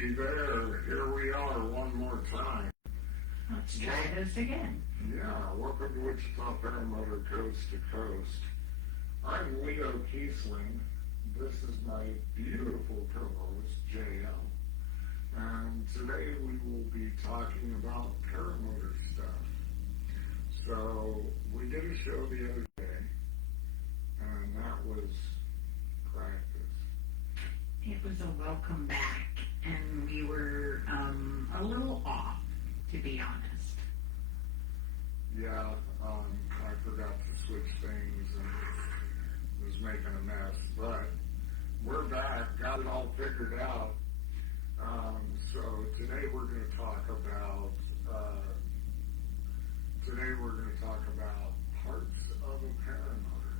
looky there. Here we are one more time. Let's try this again. Yeah, welcome to Wichita Paramotor Coast to Coast. I'm Leo Kiesling. This is my beautiful co-host, Jael. And today we will be talking about paramotor stuff. So, we did a show the other day, and that was practice. It was a welcome back, and we were a little off, to be honest. Yeah, I forgot to switch things and was making a mess, but we're back, got it all figured out. So today we're going to talk about parts of a paramotor,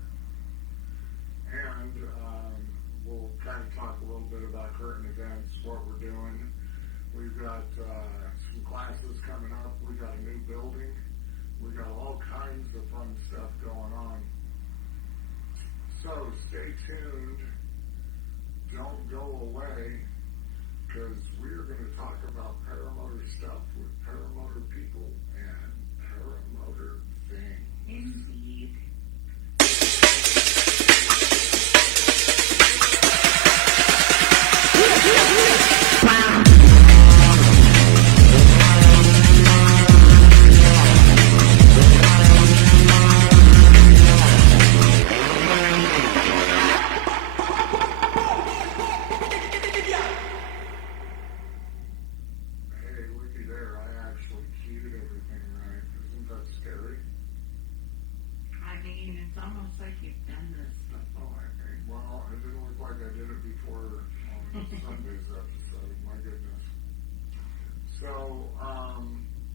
and we'll kind of talk a little bit about current events, what we're doing. We've got some classes coming up. We got a new building. We got all kinds of fun stuff going on. So stay tuned. Don't go away, because we're going to talk about paramotor stuff with paramotor people and paramotor things. Indeed.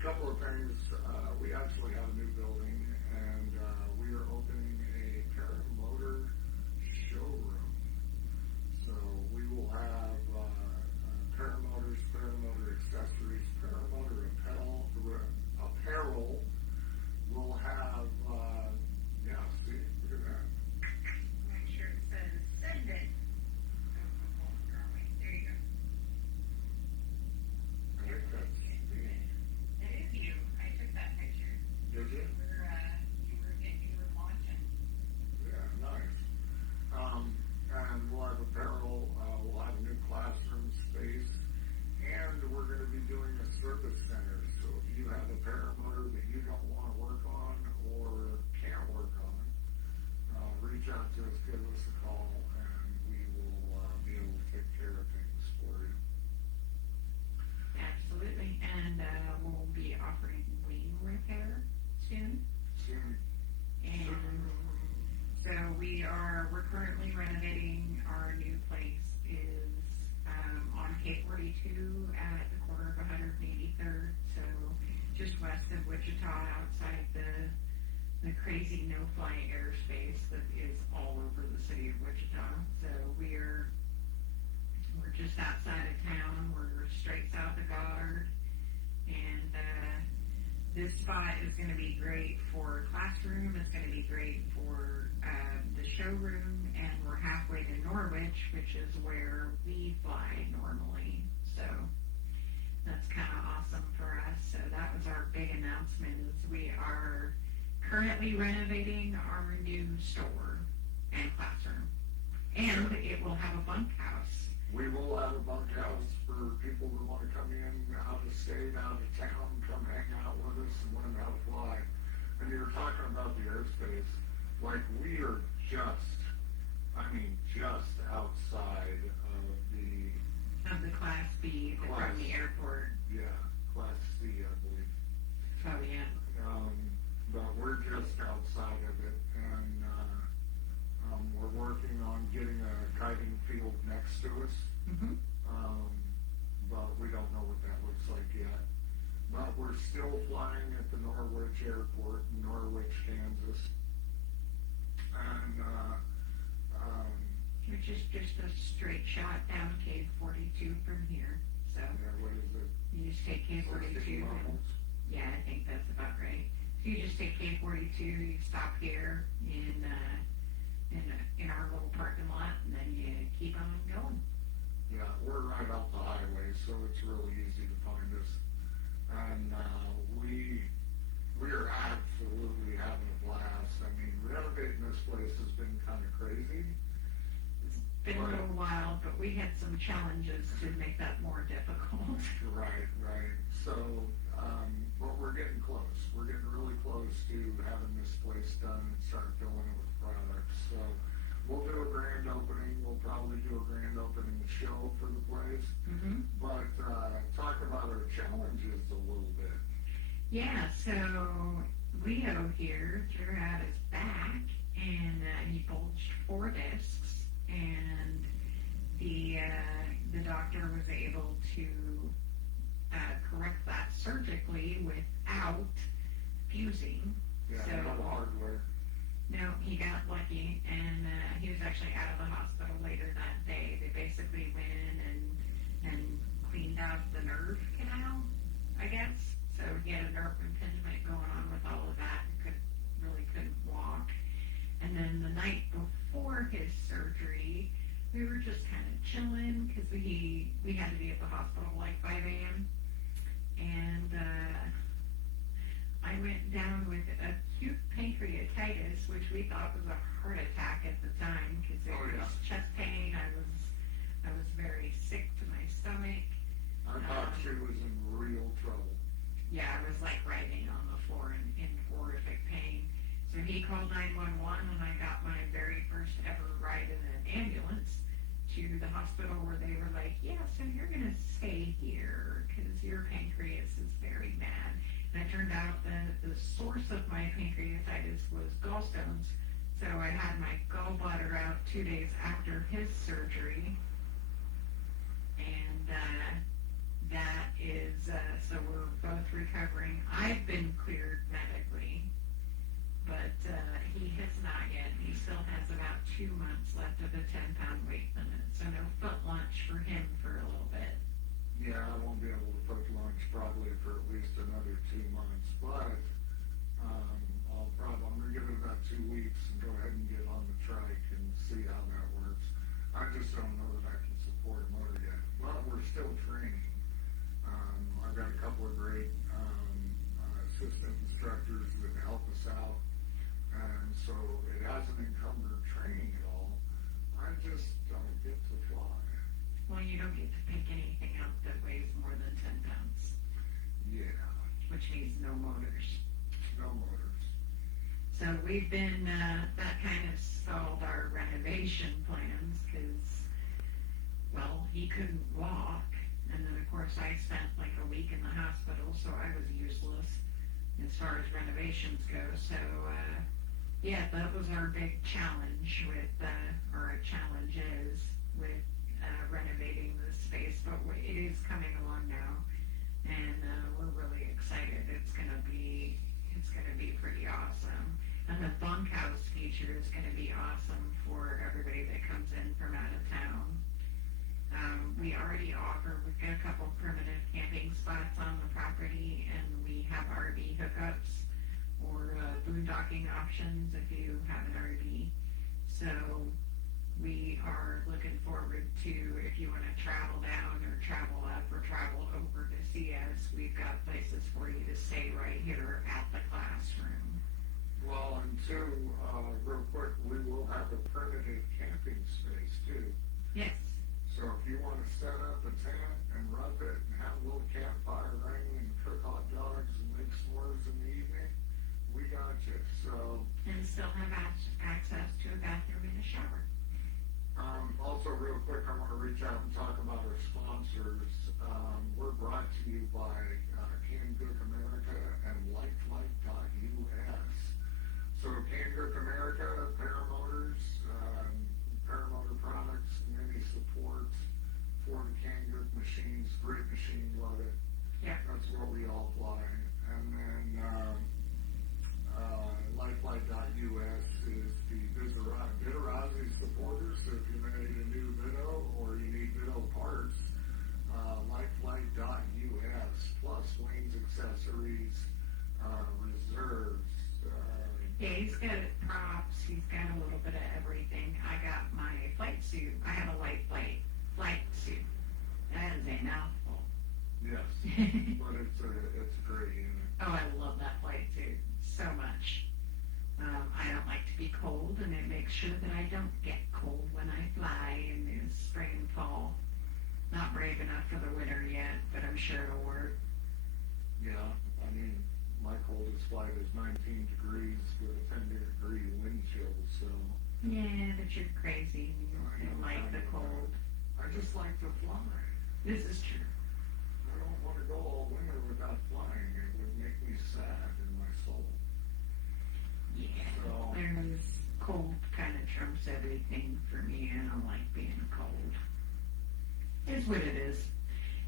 Couple of things. We actually have a new building, and we are opening a paramotor showroom. So we will have paramotors, paramotor accessories, paramotor apparel. We'll have, see, look at that. Make sure it says send it. There you go. I think that's Did you? You were launching. Yeah, nice. And we'll have apparel, we'll have a new classroom space, and we're going to be doing a service center. So if you have a paramotor that you don't want to work on or can't work on, reach out to us, give us a call, and we will be able to take care of things for you. Absolutely. And we'll be offering wing repair soon. And so we're currently renovating. Our new place is on K-42 at the corner of 183rd, so just west of Wichita, outside the crazy no-fly airspace that is all over the city of Wichita. So we're just outside of town. We're straight south of Goddard, and this spot is going to be great for classroom. It's going to be great for the showroom, and we're halfway to Norwich, which is where we fly normally. So that's kind of awesome for us. So that was our big announcement. Is we are currently renovating our new store and classroom, and it will have a bunkhouse. We will have a bunkhouse for people who want to come in out of state, out of town, come hang out with us and learn how to fly. And you're talking about the airspace, like we are just outside of the Class B from the airport. Yeah, Class C, I believe. Oh, yeah. But we're just outside of it, and we're working on getting a kiting field next to us. Mm-hmm. But we don't know what that looks like yet. But we're still flying at the Norwich Airport in Norwich, Kansas. And which is just a straight shot down K-42 from here. So yeah, what is it? You just take K-42. Yeah, I think that's about right. So you just take K-42, you stop here in our little parking lot, and then you keep on going. Yeah, we're right off the highway, so it's really easy to find us. And we are absolutely having a blast. I mean, renovating this place has been kind of crazy. It's been a little while, but we had some challenges to make that more difficult. Right, right. So, but we're getting close. We're getting really close to having this place done and start filling it with products. So we'll do a grand opening. We'll probably do a grand opening show for the place. Mm-hmm. But talk about our challenges a little bit. Yeah, so Leo here threw out his back, and he bulged 4 discs, and the doctor was able to correct that surgically without fusing. Yeah, So, no hardware. no, he got lucky, and he was actually out of the hospital later that day. They basically went in and cleaned out the nerve canal, I guess. So he had a nerve impingement going on with all of that and couldn't walk. And then the night before his surgery, we were just kind of chilling because we had to be at the hospital like 5 a.m. And I went down with acute pancreatitis, which we thought was a heart attack at the time because it was chest pain. I was very sick to my stomach. I thought she was in real trouble. Yeah, I was like writhing on the floor in horrific pain. So he called 911, and I got my very first ever ride in an ambulance to the hospital where they were like, yeah, so you're going to stay here because your pancreas is very bad. And it turned out that the source of my pancreatitis was gallstones. So I had my gallbladder out 2 days after his surgery. And that is, so we're both recovering. I've been cleared medically, but he has not yet. He still has about 2 months left of a 10-pound weight limit, so no foot lunch for him for a little bit. Yeah, I won't be able to put lunch probably for at least another 2 months, but I'm going to give it about 2 weeks and go ahead and get on the trike and see how that works. I just don't know that I can support a motor yet, but we're still training. I've got a couple of great assistant instructors that help us out, and so it hasn't encumbered training at all. I just don't get to fly. Well, you don't get to pick anything up that weighs more than 10 pounds. Yeah. Which means no motors. No motors. So we've been, that kind of stalled our renovation plans because, well, he couldn't walk. And then, of course, I spent like a week in the hospital, so I was useless as far as renovations go. So, yeah, that was our big challenge with, or a challenge is with renovating the space. But it is coming along now, and we're really excited. It's gonna be pretty awesome. And the bunkhouse feature is gonna be awesome for everybody that comes in from out of town. We already offer, we've got a couple permanent camping spots on the property, and we have RV hookups or boondocking options if you have an RV. So we are looking forward to, if you want to travel down or travel up or travel over to see us, we've got places for you to stay right here at the classroom. Well, and two, real quick, we will have a permanent camping space too. Yes. So if you want to set up a tent and rub it and have a little campfire ring and cook hot dogs and make s'mores in the evening, we got you. So, And still have access to a bathroom and a shower. also real quick, I want to reach out and talk about our sponsors. We're brought to you by Can Cook America and Lifelike.us. So Can Cook America, Paramotors, Paramotor products, many supports for the Can Cook machines, great machine, love it. Yeah. That's where we all fly. And then Lifelike.us is the Vidorati supporters. So if you made a new Vido or you need Vido parts, Lifelike.us plus Wayne's accessories, reserves. Yeah, he's got props, he's got a little bit of everything. I got my flight suit. I have a light flight suit mouthful. Yes, but it's great. Oh, I love that flight too, so much. I don't like to be cold, and it makes sure that I don't get cold when I fly in the spring and fall. Not brave enough for the winter yet, but I'm sure it'll work. Yeah, I mean, my coldest flight is 19 degrees with a 10-degree wind chill, so. Yeah, but you're crazy. You don't like the cold. I just like to fly. This is true. I don't want to go all winter without flying. It would make me sad in my soul. Yeah. So, There's cold kind of trumps everything for me. I don't like being cold. It's what it is.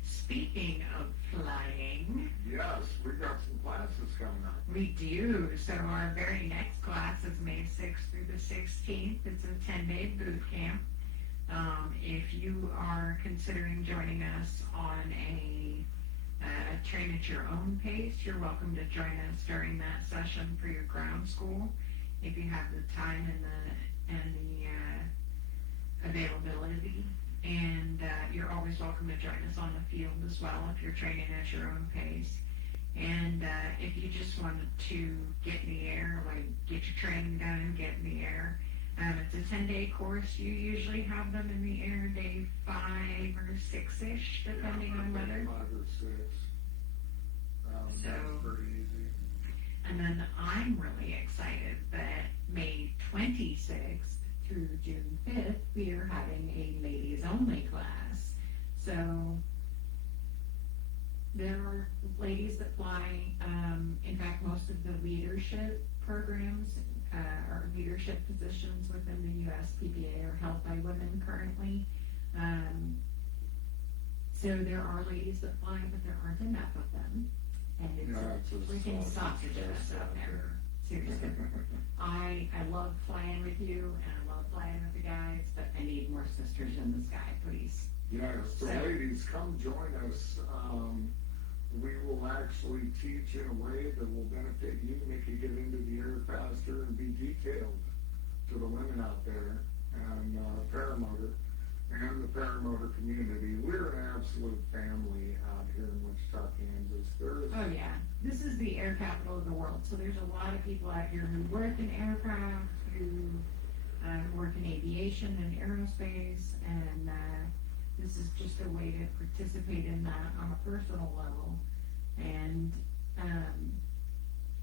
Speaking of flying, yes, we got some classes coming up. we do. So our very next class is May 6th through the 16th. It's a 10-day boot camp. If you are considering joining us on a train at your own pace, you're welcome to join us during that session for your ground school. If you have the time and the availability. And you're always welcome to join us on the field as well if you're training at your own pace. And if you just wanted to get in the air, like get your training done and get in the air, it's a 10-day course. You usually have them in the air day 5 or 6-ish, depending on weather. 5 or 6. So, that's pretty easy. And then I'm really excited that May 26th through June 5th, we are having a ladies-only class. So there are ladies that fly. In fact, most of the leadership programs or leadership positions within the USPBA are held by women currently. So there are ladies that fly, but there aren't enough of them. And it's a freaking sausage fest out there. Seriously. I love flying with you, and I love flying with the guys, but I need more sisters in the sky, please. Yes, so ladies, come join us. We will actually teach in a way that will benefit you, make you get into the air faster, and be detailed to the women out there, and paramotor, and the paramotor community. We're an absolute family out here in Wichita, Kansas. Oh yeah, this is the air capital of the world, so there's a lot of people out here who work in aircraft, who work in aviation and aerospace, and this is just a way to participate in that on a personal level. And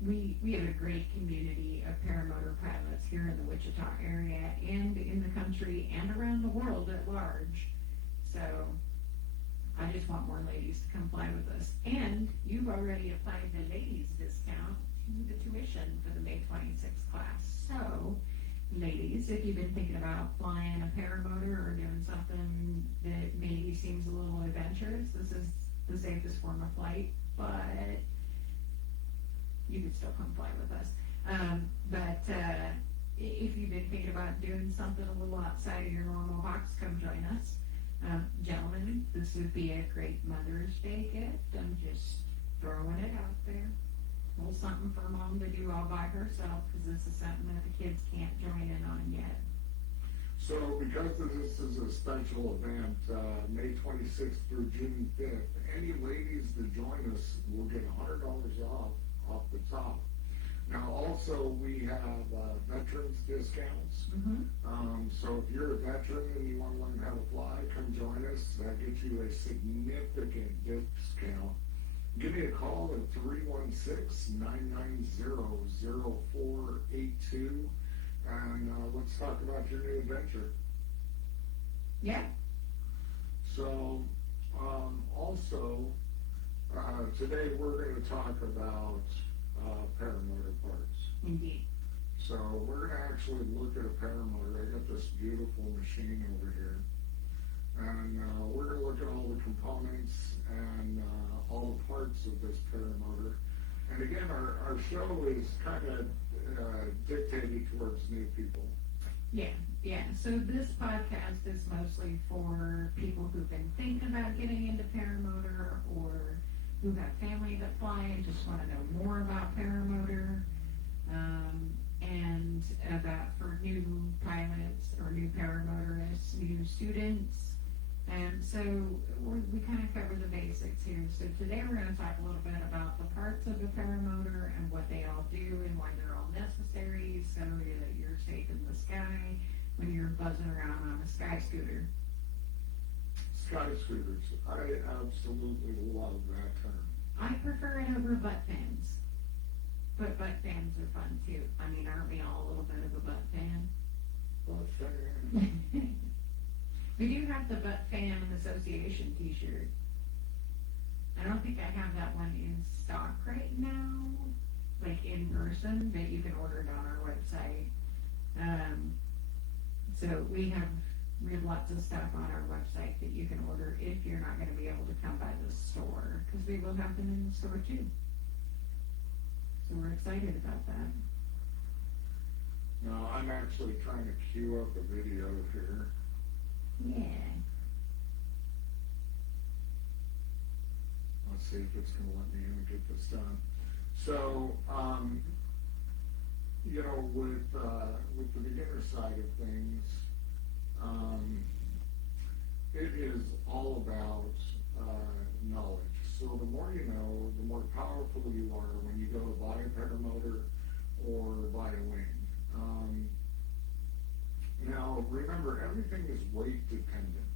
we have a great community of paramotor pilots here in the Wichita area and in the country and around the world at large. So I just want more ladies to come fly with us. And you've already applied the ladies discount to the tuition for the May 26th class. So ladies, if you've been thinking about flying a paramotor or doing something that maybe seems a little adventurous, this is the safest form of flight, but you can still come fly with us. If you've been thinking about doing something a little outside of your normal box, come join us. Gentlemen, this would be a great Mother's Day gift. I'm just throwing it out there. A little something for mom to do all by herself, because this is something that the kids can't join in on yet. So because this is a special event, May 26th through June 5th, any ladies that join us will get $100 off the top. Now also we have veterans discounts. Mm-hmm. So if you're a veteran and you want to learn how to fly, come join us. That gets you a significant discount. Give me a call at 316-990-0482, and let's talk about your new adventure. Yeah. So, also, today we're going to talk about paramotor parts. Indeed. So we're going to actually look at a paramotor. I got this beautiful machine over here. And we're going to look at all the components and all the parts of this paramotor. And again, our show is kind of dictated towards new people. Yeah. So this podcast is mostly for people who've been thinking about getting into paramotor, or who have family that fly and just want to know more about paramotor, and about for new pilots or new paramotorists, new students. So we kind of cover the basics here. So today we're going to talk a little bit about the parts of a paramotor and what they all do and why they're all necessary so that you're safe in the sky when you're buzzing around on a sky scooter. Sky scooters. I absolutely love that term. I prefer it over butt fans. But butt fans are fun too. I mean, aren't we all a little bit of a butt fan? Butt fan. We do have the Butt Fan Association t-shirt. I don't think I have that one in stock right now, like in person, but you can order it on our website. So we have lots of stuff on our website that you can order if you're not going to be able to come by the store, because we will have them in the store too. So we're excited about that. No, I'm actually trying to queue up a video here. Yeah. Let's see if it's going to let me in and get this done. So, you know, with the beginner side of things, it is all about knowledge. So the more you know, the more powerful you are when you go to buy a paramotor or buy a wing. Now, remember, everything is weight dependent.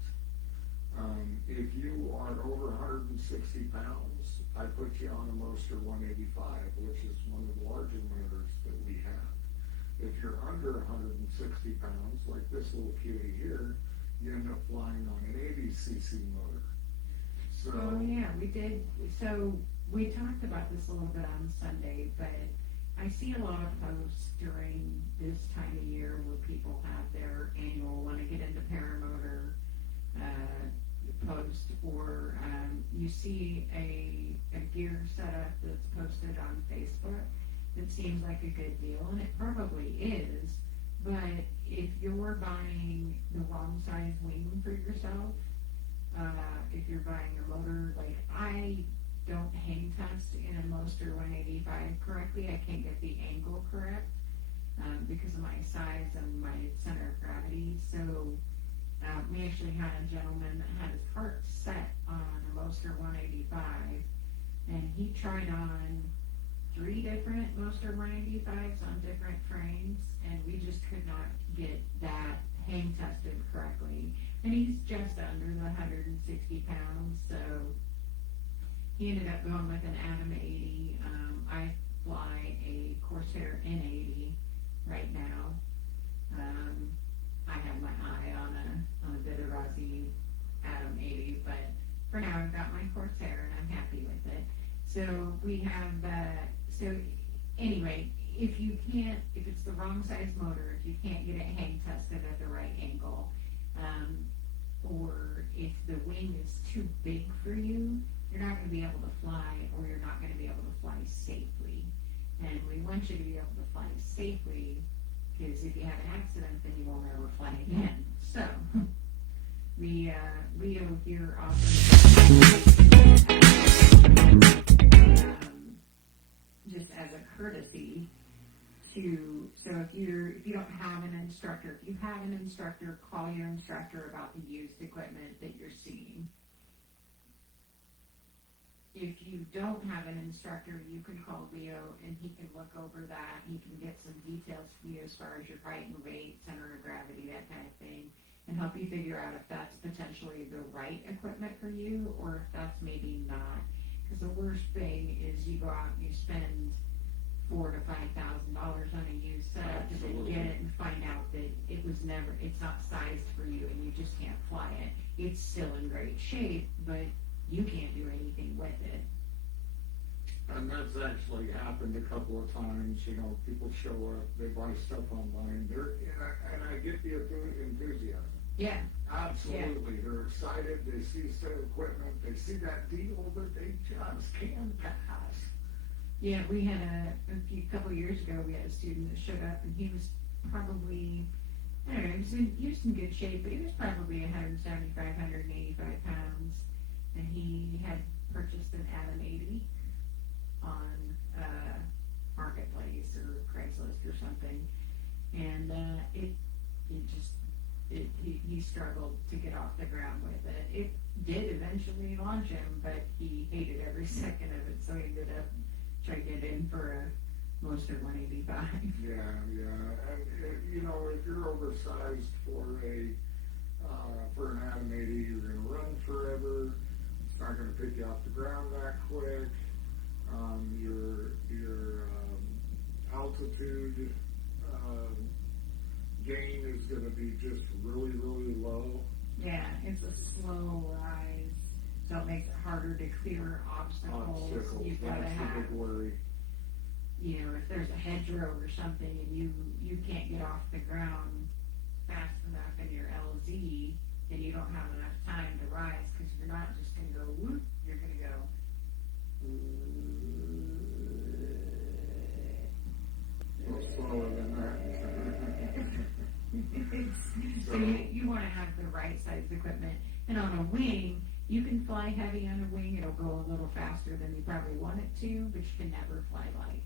If you are over 160 pounds, I put you on a Moster 185, which is one of the larger motors that we have. If you're under 160 pounds, like this little cutie here, you end up flying on an 80cc motor. So, oh yeah, we did. So we talked about this a little bit on Sunday, but I see a lot of posts during this time of year where people have their annual want to get into paramotor post, or you see a gear setup that's posted on Facebook that seems like a good deal, and it probably is, but if you're buying the wrong size wing for yourself, if you're buying a motor, like I don't hang test in a Moster 185 correctly. I can't get the angle correct because of my size and my center of gravity. So we actually had a gentleman that had his heart set on a Moster 185, and he tried on 3 different Moster 185s on different frames, and we just could not get that hang tested correctly. And he's just under the 160 pounds, so he ended up going with an Atom 80. I fly a Corsair N80 right now. I have my eye on a bit of Rossi Atom 80, but for now I've got my Corsair and I'm happy with it. So we have so anyway, if it's the wrong size motor, if you can't get it hang tested at the right angle, or if the wing is too big for you, you're not going to be able to fly, or you're not going to be able to fly safely. And we want you to be able to fly safely, because if you have an accident, then you won't ever fly again. So, Leo here offers just as a courtesy so if you don't have an instructor, if you have an instructor, call your instructor about the used equipment that you're seeing. If you don't have an instructor, you can call Leo and he can look over that. He can get some details for you as far as your height and weight, center of gravity, that kind of thing, and help you figure out if that's potentially the right equipment for you or if that's maybe not. Because the worst thing is you go out and you spend $4,000 to $5,000 on a used setup and then get it and find out that it's not sized for you and you just can't fly it. It's still in great shape, but you can't do anything with it. And that's actually happened a couple of times. You know, people show up, they buy stuff online, and I get the enthusiasm. Yeah. Absolutely. Yeah. They're excited, they see set of equipment, they see that deal that they just can't pass. Yeah, we had a couple of years ago, we had a student that showed up, and he was probably, I don't know, he was in good shape, but he was probably 175, 185 pounds, and he had purchased an Atom 80 on Marketplace or Craigslist or something, and he he struggled to get off the ground with it. It did eventually launch him, but he hated every second of it, so he ended up trying to get in for a most of 185. Yeah, and you know, if you're oversized for an Adam 80, you're going to run forever. It's not going to pick you off the ground that quick. Your altitude gain is going to be just really, really low. Yeah, it's a slow rise, so it makes it harder to clear obstacles. You've got to That's have, the big worry. you know, if there's a hedgerow or something and you can't get off the ground fast enough in your LZ, then you don't have enough time to rise, because you're not just going to go whoop, you're going to go A little slower than that. so you want to have the right size equipment. And on a wing, you can fly heavy on a wing. It'll go a little faster than you probably want it to, but you can never fly light.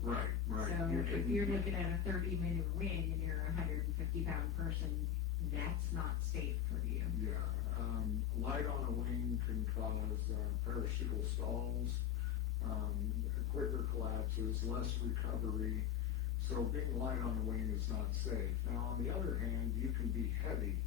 Right. So if you're looking at a 30-meter wing and you're a 150-pound person, that's not safe for you. Yeah. Light on a wing can cause parachute stalls, quicker collapses, less recovery. So being light on a wing is not safe. Now, on the other hand, you can be heavy,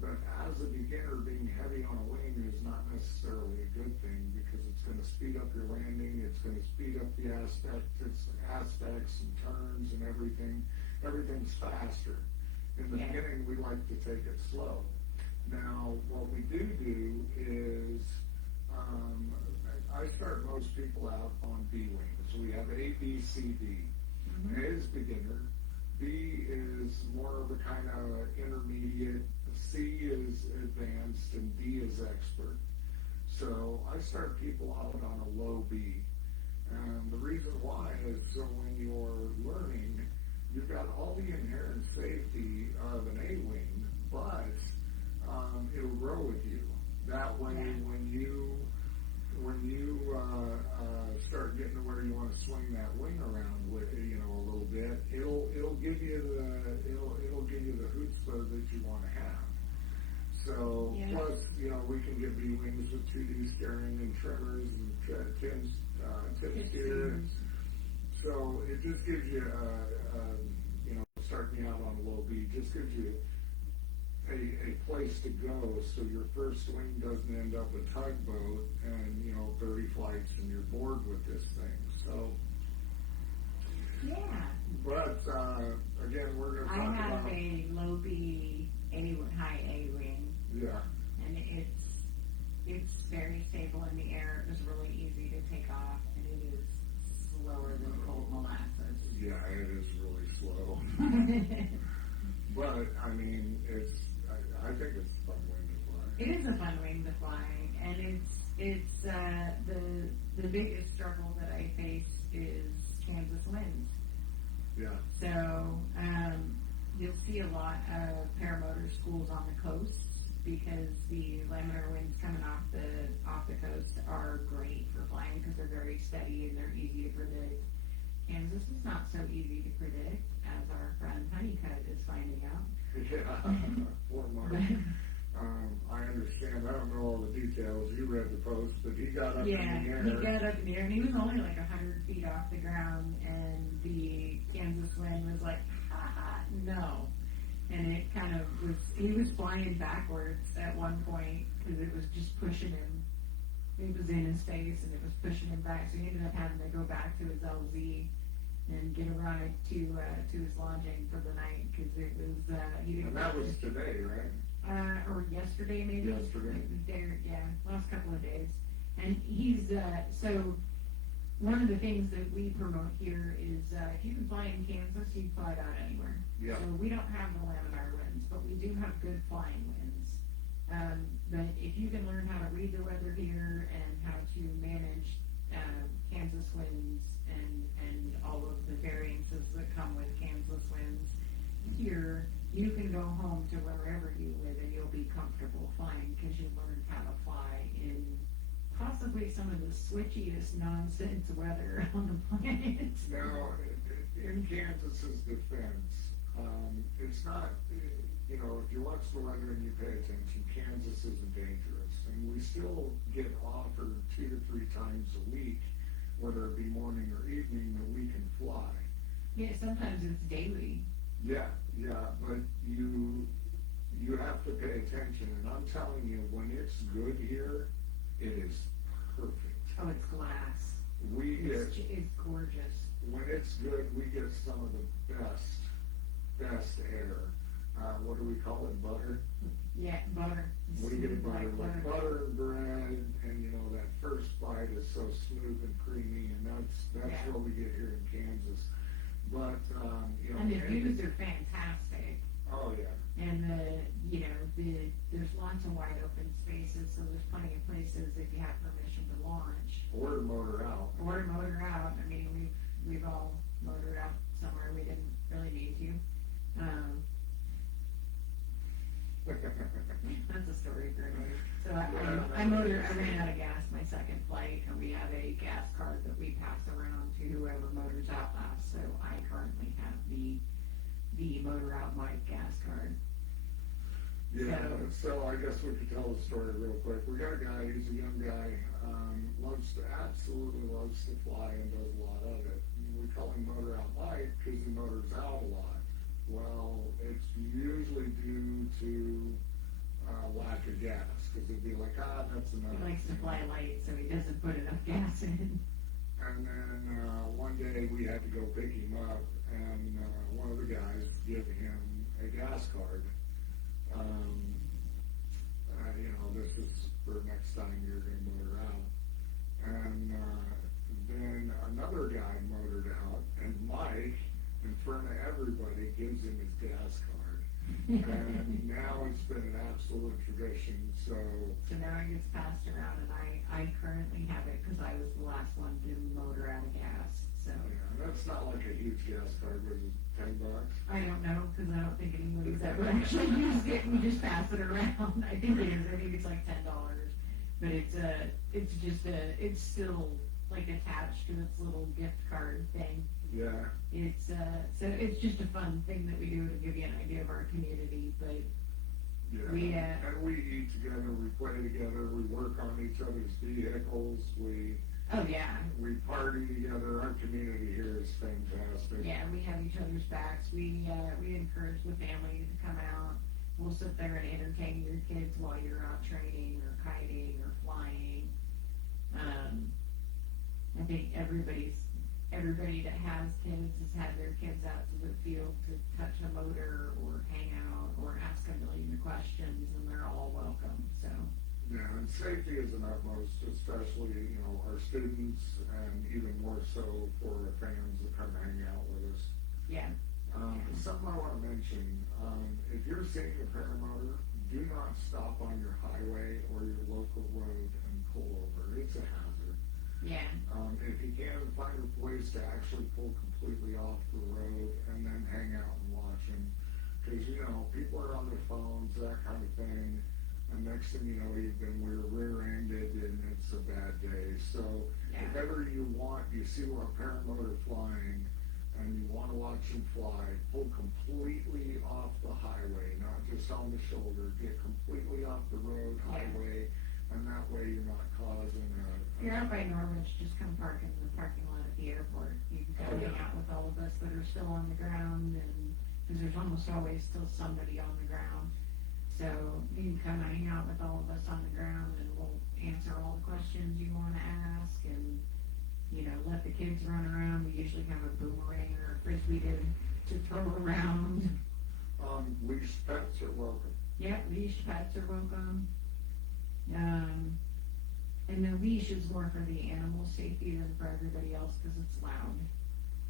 but as a beginner, being heavy on a wing is not necessarily a good thing, because it's going to speed up your landing. It's going to speed up the aspects and turns and everything. Everything's faster. In the beginning, we like to take it slow. Now, what we do is, I start most people out on B wings. We have A, B, C, D. A is beginner, B is more of a kind of intermediate, C is advanced, and D is expert. So I start people out on a low B. And the reason why is so when you're learning, you've got all the inherent safety of an A wing, but it'll grow with you. That way, when you start getting to where you want to swing that wing around with, you know, a little bit, it'll give you the chutzpah that you want to have. So plus, you know, we can get B wings with 2D steering and trimmers and tip steer. So it just gives you, you know, starting out on a low B just gives you a place to go, so your first swing doesn't end up a tugboat and, you know, 30 flights and you're bored with this thing. So, but again, we're going to talk about. I have a low B, high A wing. Yeah. And it's very stable in the air. It was really easy to take off, and it is slower than cold molasses. Yeah, it is really slow. But I mean, I think it's a fun wing to fly. It is a fun wing to fly, and it's the biggest struggle that I face is Kansas winds. Yeah. So you'll see a lot of paramotor schools on the coast, because the laminar winds coming off the coast are great for flying, because they're very steady and they're easy to predict. Kansas is not so easy to predict, as our friend Honeycutt is finding out. Yeah, poor Mark. I understand. I don't know all the details. You read the post, but he got up in the air. He got up in the air, and he was only like 100 feet off the ground, and the Kansas wind was like, no. And it kind of was, he was flying backwards at one point, because it was just pushing him. It was in his face, and it was pushing him back, so he ended up having to go back to his LZ and get a ride to his lodging for the night, because it was, he didn't. And that was today, right? Or yesterday, maybe. Yesterday. There, last couple of days. And he's, so one of the things that we promote here is, if you can fly in Kansas, you can fly about anywhere. Yeah. So we don't have the laminar winds, but we do have good flying winds. But if you can learn how to read the weather here and how to manage Kansas winds and all of the variances that come with Kansas winds here, you can go home to wherever you live and you'll be comfortable flying, because you learned how to fly in possibly some of the switchiest nonsense weather on the planet. Now, in Kansas's defense, it's not, you know, if you watch the weather and you pay attention, Kansas isn't dangerous. And we still get offered 2 to 3 times a week, whether it be morning or evening, that we can fly. Yeah, sometimes it's daily. Yeah, but you have to pay attention. And I'm telling you, when it's good here, it is perfect. Oh, it's glass. It's gorgeous. When it's good, we get some of the best air. What do we call it? Butter? Yeah, butter. We get butter, like butter and bread, and you know, that first bite is so smooth and creamy, and that's what we get here in Kansas. But, you know. And the views are fantastic. Oh, yeah. And there's lots of wide open spaces, so there's plenty of places if you have permission to launch. Or motor out. I mean, we've all motored out somewhere we didn't really need to. That's a story for another. So I ran out of gas my second flight, and we have a gas card that we pass around to whoever motors out last. So I currently have the motor out my gas card. Yeah, so I guess we could tell the story real quick. We got a guy, he's a young guy, absolutely loves to fly and does a lot of it. We call him Motor Out Mike because he motors out a lot. Well, it's usually due to lack of gas, because it'd be like, that's enough. He likes to fly light, so he doesn't put enough gas in. And then one day we had to go pick him up, and one of the guys gave him a gas card. You know, this is for next time you're going to motor out. And then another guy motored out, and Mike, in front of everybody, gives him his gas card. And now it's been an absolute tradition. So now it gets passed around, and I currently have it because I was the last one to motor out of gas. So yeah, that's not like a huge gas card. Was it $10? I don't know, because I don't think anybody's ever actually used it. We just pass it around. I think it is. I think it's like $10, but it's still like attached to its little gift card thing. Yeah. So it's just a fun thing that we do to give you an idea of our community. But yeah, and we eat together, we play together, we work on each other's vehicles, we party together. Our community here is fantastic. Yeah, we have each other's backs. We encourage the family to come out. We'll sit there and entertain your kids while you're out training or kiting or flying. I think everybody that has kids has had their kids out to the field to touch a motor or hang out or ask a million questions, and they're all welcome. So. Yeah, and safety is an utmost, especially, you know, our students, and even more so for our fans that come hang out with us. Yeah. Something I want to mention, if you're seeing a paramotor, do not stop on your highway or your local road and pull over. It's a hazard. Yeah. If you can, find a place to actually pull completely off the road and then hang out and watch them. Because, you know, people are on their phones, that kind of thing. And next thing you know, we're rear-ended and it's a bad day. So if ever you see a paramotor flying and you want to watch them fly, pull completely off the highway, not just on the shoulder. Get completely off the road, highway, and that way you're not causing If you're out by Norwich, just come park in the parking lot at the airport. You can come hang out with all of us that are still on the ground, and because there's almost always still somebody on the ground. So you can come hang out with all of us on the ground, and we'll answer all the questions you want to ask, and let the kids run around. We usually have a boomerang or a frisbee to throw around. Leashed pets are welcome. Yeah, leashed pets are welcome. And the leash is more for the animal safety than for everybody else because it's loud.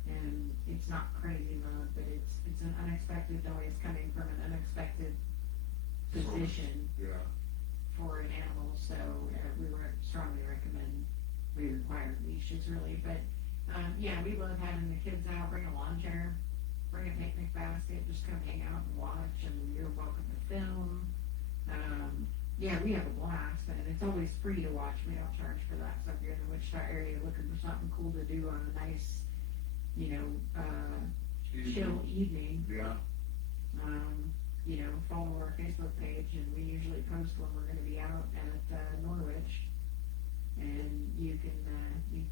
And it's not crazy loud, but it's an unexpected noise coming from an unexpected position for an animal. So we strongly recommend we require leashes really. But we love having the kids out. Bring a lawn chair, bring a picnic basket, just come hang out and watch, and you're welcome to film. We have a blast, and it's always free to watch. We don't charge for that. So if you're in the Wichita area looking for something cool to do on a nice, chill evening, follow our Facebook page, and we usually post when we're going to be out at Norwich, and you can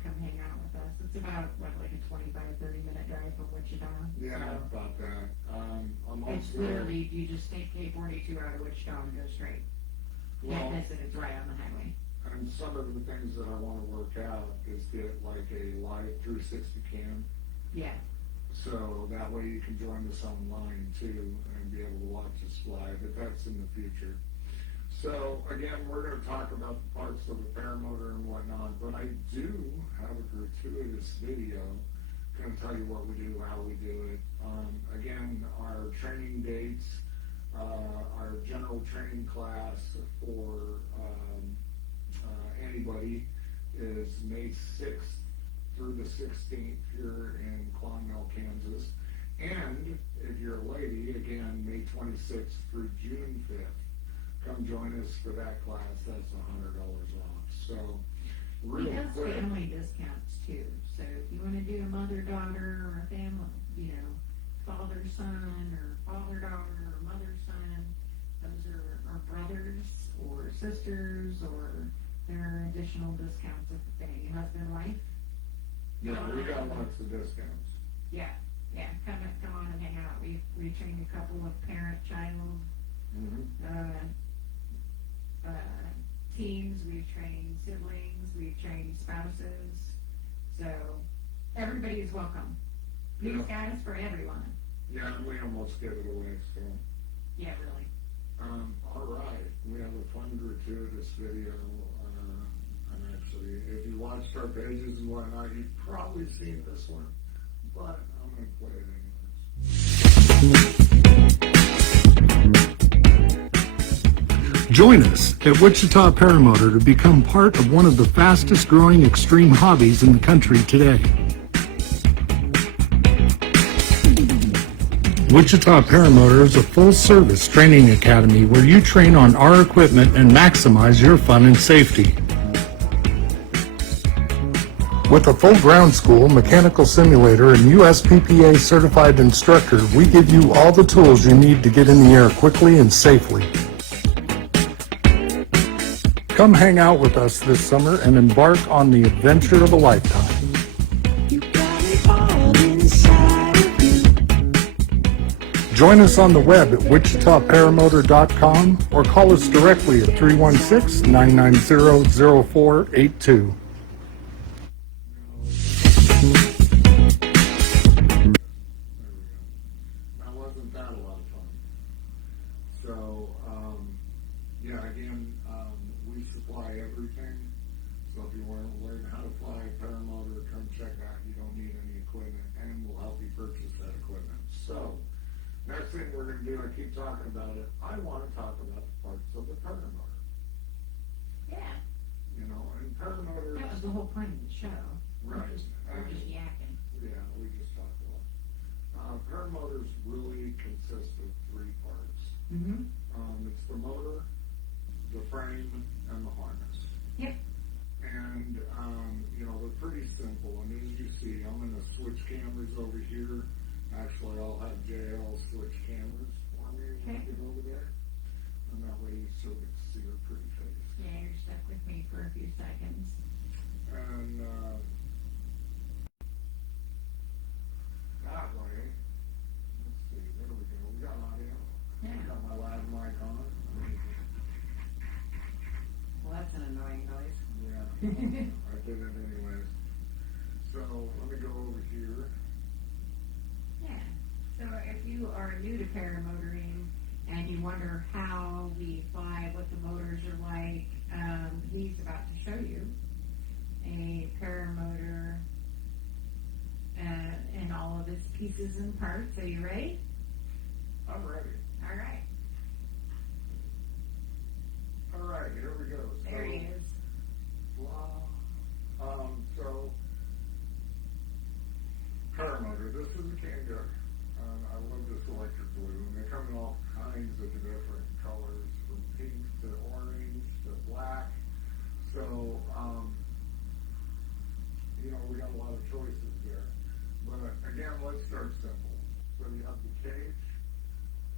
come hang out with us. It's about like a 25-30 minute drive from Wichita. Yeah, about that. I'm It's also, literally, you just take K42 out of Wichita and go straight. well, Can't miss it, it's right on the highway. and some of the things that I want to work out is get like a live 360 cam. Yeah. So that way you can join us online too and be able to watch us fly, but that's in the future. So again, we're going to talk about the parts of the paramotor and whatnot, but I do have a gratuitous video going to tell you what we do, how we do it. Again, our training dates, our general training class for anybody is May 6th through the 16th here in Clonmel, Kansas. And if you're a lady, again, May 26th through June 5th. Come join us for that class. That's $100 off. So, real He does quick. family discounts too. So if you want to do a mother-daughter or a family, father-son or father-daughter or mother-son, those are brothers or sisters, or there are additional discounts if they husband-wife. Yeah, we got lots of discounts. Yeah, come on and hang out. We trained a couple of parent-child teams. We've trained siblings. We've trained spouses. So everybody is welcome. These guys for everyone. Yeah, we almost gave it away, so. Yeah, really. All right, we have a fun gratuitous video. And actually, if you watched our pages and whatnot, you've probably seen this one, but I'm going to play it anyways. Join us at Wichita Paramotor to become part of one of the fastest growing extreme hobbies in the country today. Wichita Paramotor is a full-service training academy where you train on our equipment and maximize your fun and safety. With a full ground school, mechanical simulator, and USPPA certified instructor, we give you all the tools you need to get in the air quickly and safely. Come hang out with us this summer and embark on the adventure of a lifetime. Join us on the web at wichitaparamotor.com or call us directly at 316-990-0482. Now, wasn't that a lot of fun? So, again, we supply everything. So if you want to learn how to fly a paramotor, come check out. You don't need any equipment, and we'll help you purchase that equipment. So, next thing we're going to do, I keep talking about it, I want to talk about the parts of the paramotor. Yeah. And paramotors... That was the whole point of the show. Right. We're just yakking. Yeah, we just talked a lot. Paramotors really consist of three parts. Mm-hmm. It's the motor, the frame, and the harness. Yep. And, they're pretty simple. I mean, as you see, I'm going to switch cameras over here. Actually, I'll have Jael switch cameras for me when I get over there. And that way you still get to see her pretty face. Yeah, you're stuck with me for a few seconds. And, that way, let's see, there we go. We got audio. Yeah. I got my loud mic on. Well, that's an annoying noise. Yeah, I did it anyways. So let me go over here. Yeah. So if you are new to paramotoring and you wonder how we fly, what the motors are like, he's about to show you a paramotor and all of its pieces and parts. Are you ready? I'm ready. All right. All right, here we go. There he is. So, paramotor. This is a Kanga. I love this electric blue, and they come in all kinds of different colors, from pink to orange to black. So, we got a lot of choices there. But again, let's start simple. So you have the cage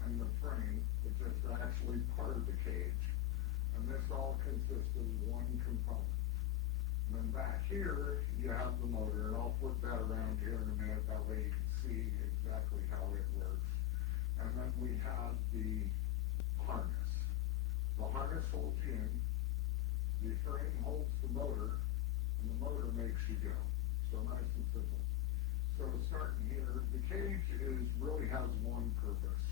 and the frame, which is actually part of the cage. And this all consists of one component. And then back here, you have the motor, and I'll flip that around here in a minute, that way you can see exactly how it works. And then we have the harness. The harness holds you in, the frame holds the motor, and the motor makes you go. So nice and simple. So starting here, the cage really has one purpose,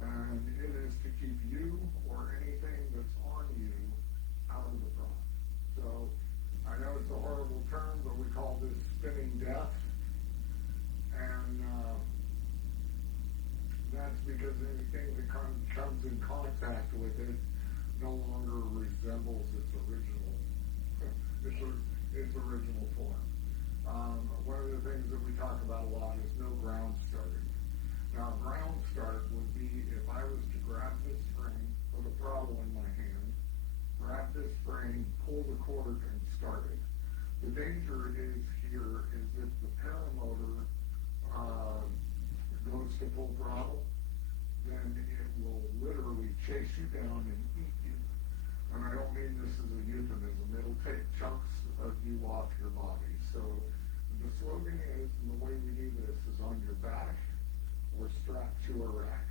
and it is to keep you or anything that's on you out of the front. So I know it's a horrible term, but we call this spinning death, and that's because anything that comes in contact with it no longer resembles its original form. One of the things that we talk about a lot is no ground starting. Now, a ground start would be if I was to grab this frame, put a throttle in my hand, grab this frame, pull the cord, and start it. The danger is here is if the paramotor goes to full throttle, then it will literally chase you down and eat you. And I don't mean this as a euphemism. It'll take chunks of you off your body. So the slogan is, and the way we do this is on your back or strapped to a rack.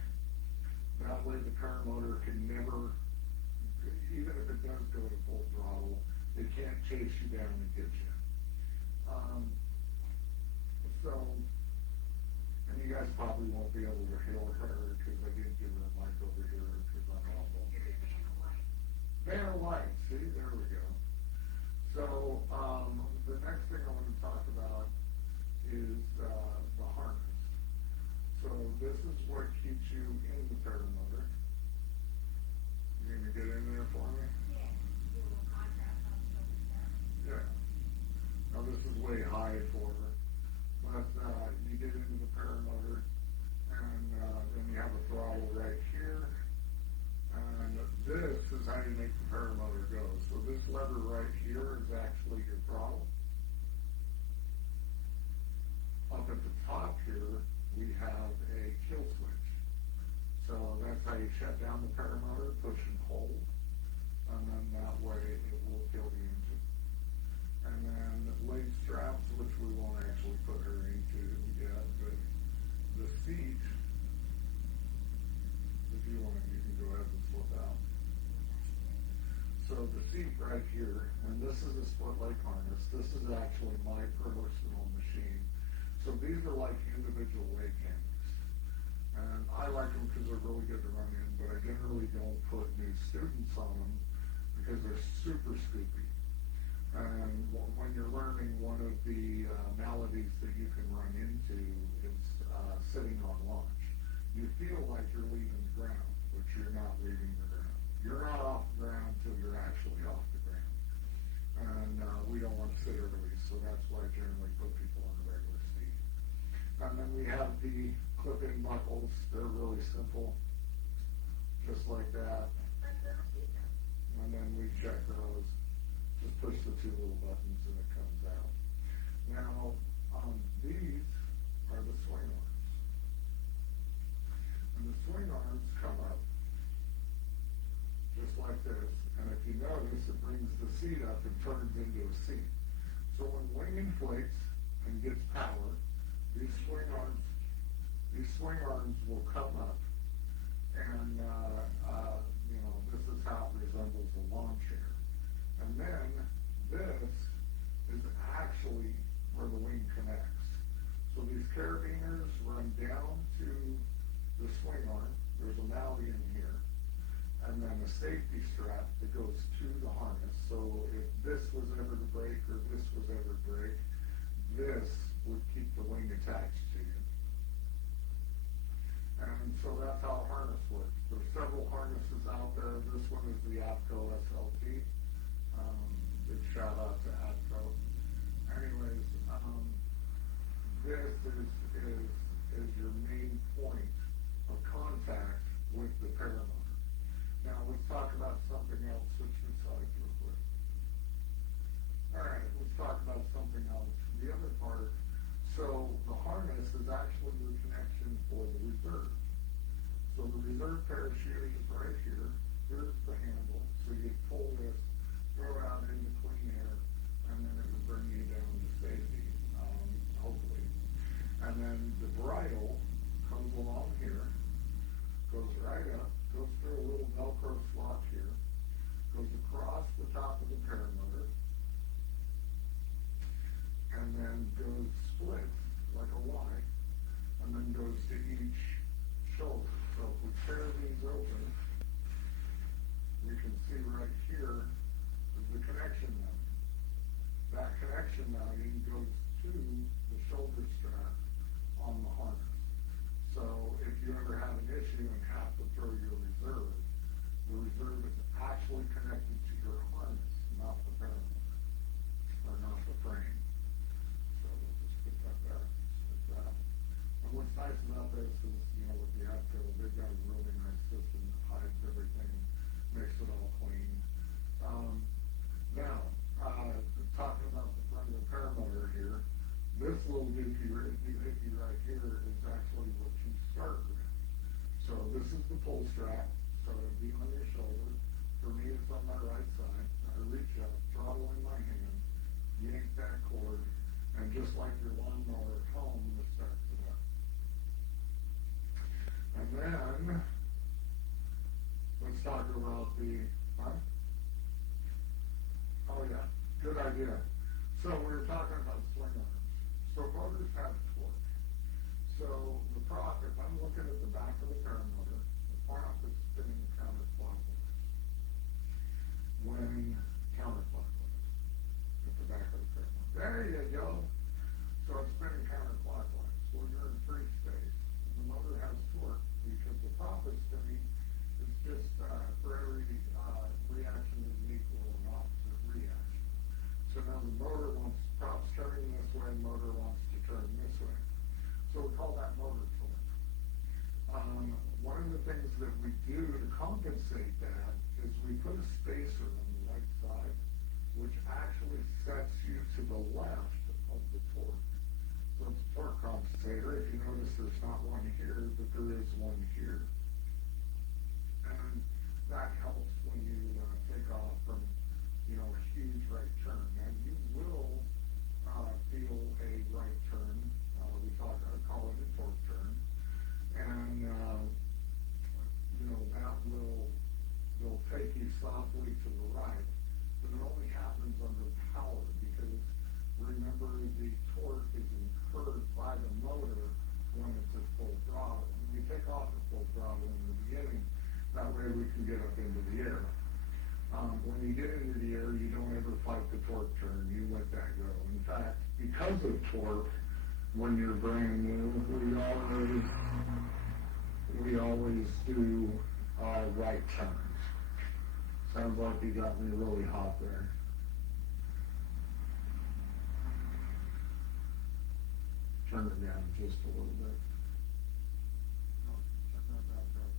That way the paramotor can never, even if it does go to full throttle, it can't chase you down and get you. And you guys probably won't be able to hear her because I didn't give her a mic over here because I'm awful. Van of light, see, there we go. So the next thing I want to talk about is the harness. So this is what keeps you in the paramotor. You gonna get in there for me? Yeah. Now this is way high for her, but you get into the paramotor, and then you have a throttle right here, and this is how you make the paramotor go. So this lever right here is actually your throttle. Up at the top here, we have a kill switch. So that's how you shut down the paramotor, push and hold, and then that way it will kill the engine. And then the blade straps, which we won't actually put her into yet, but the seat, if you want, you can go ahead and flip out. So the seat right here, and this is a split leg harness. This is actually my personal machine. So these are like individual leg hammers. And I like them because they're really good to run in, but I generally don't put new students on them because they're super scoopy. And when you're learning, one of the maladies that you can run into is sitting on launch. You feel like you're leaving the ground, but you're not leaving the ground. You're not off the ground until you're actually off the ground. And we don't want to sit early, so that's why I generally put people on a regular seat. And then we have the clip-in buckles. They're really simple, just like that. And then we check those. Just push the two little buttons and it comes out. Now, these are the swing arms. And the swing arms come up just like this. And if you notice, it brings the seat up and turns into a seat. So when wing inflates and gets power, these swing arms will come up. And, this is how it resembles a lawn chair. And then this is actually where the wing connects. So these carabiners run down to the swing arm. There's a mountie in here. And then a safety strap that goes to the harness. So if this was ever to break or this was ever to break, this would keep the wing attached to you. And so that's how a harness works. There's several harnesses out there. This one is the APCO SLT. Big shout out to APCO. Anyways, this is your main point of contact with the paramotor. Now let's talk about something else. Switch the sides real quick. Alright, let's talk about something else. The other part, so the harness is actually the connection for the reserve. So So the reserve parachute is right here. Here's the handle. So you pull this, throw it out into clean air, and then it would bring you down to safety, hopefully. And then the bridle comes along here, goes right up, goes through a little Velcro slot here, goes across the top of the paramotor, and then goes split like a Y, and then goes to each shoulder. So if we tear these open, we can see right here is the connection mounting. That connection mounting goes to the shoulder strap on the harness. So if you ever have an issue and have to throw your reserve, the reserve is actually connected to your harness, not the paramotor, or not the frame. So we'll just put that there, like that. And what's nice about this is, with the ATCO, they've got a really nice system that hides everything, makes it all clean. Now, talking about the front of the paramotor here, this little doohickey right here is actually what you start with. So this is the pull strap, so it'd be on your shoulder. For me, it's on my right side. I reach up, throttle in my hand, yank that cord, and just like your lawnmower at home, this starts it up. And then, let's talk about oh yeah, good idea. So we were talking about swingarms. So motors have torque. So the prop, if I'm looking at the back of the paramotor, the prop is spinning counterclockwise. When counterclockwise at the back of the paramotor. There you go. So it's spinning counterclockwise. Well, you're in free space. The motor has torque because the prop is spinning. It's just for every reaction is an equal and opposite reaction. So now the motor wants props turning this way, motor wants to turn this way. So we call that motor torque. One of the things that we do to compensate that is we put a spacer on the right side, which actually sets you to the left of the torque. So it's a torque compensator. If you notice, there's not one here, but there is one here. And that helps when you take off from, a huge right turn. And you will feel a right turn. I call it a torque turn. And, that will take you softly to the right. But it only happens under power because remember the torque is incurred by the motor when it's at full throttle. When you take off at full throttle in the beginning, that way we can get up into the air. When you get into the air, you don't ever fight the torque turn. You let that go. In fact, because of torque, when you're brand new, we always do right turns. Sounds like you got me really hot there. Turn it down just a little bit. No, turn that back up.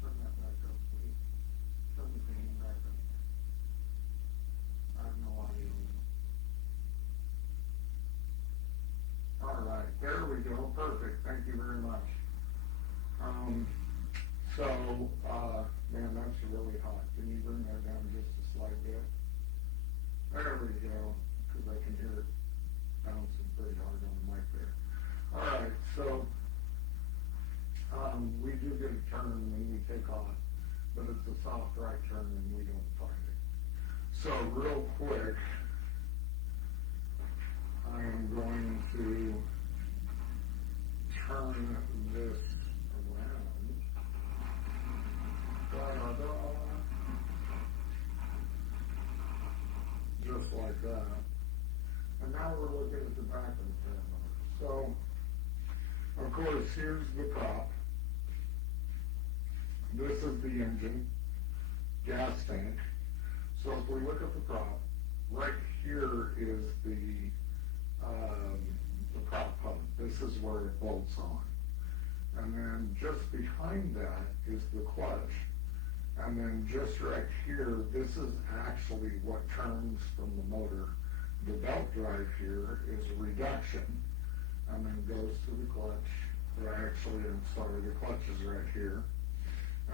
Turn that back up, please. Turn the fan back up. I have no audio. All right, there we go. Perfect. Thank you very much. Man, that's really hot. Can you bring that down just a slight bit? There we go, because I can hear it bouncing pretty hard on the mic there. All right, so we do get a turn when we take off, but it's a soft right turn and we don't fight it. So real quick, I am going to turn this around. Da-da-da. Just like that. And now we're looking at the back of the paramotor. So, of course, here's the prop. This is the engine, gas tank. So if we look at the prop, right here is the prop pump. This is where it bolts on. And then just behind that is the clutch. And then just right here, this is actually what turns from the motor. The belt drive here is reduction, and then goes to the clutch. The clutch is right here.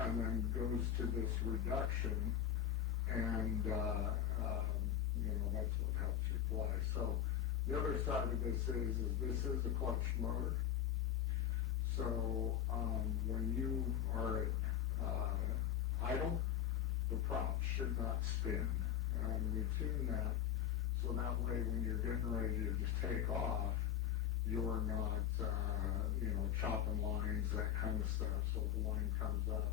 and then goes to this reduction, and that's what helps you fly. So the other side of this is this is a clutch motor. So when you are at idle, the prop should not spin, and we tune that so that way when you're getting ready to just take off, you're not chopping lines, that kind of stuff. So if the line comes up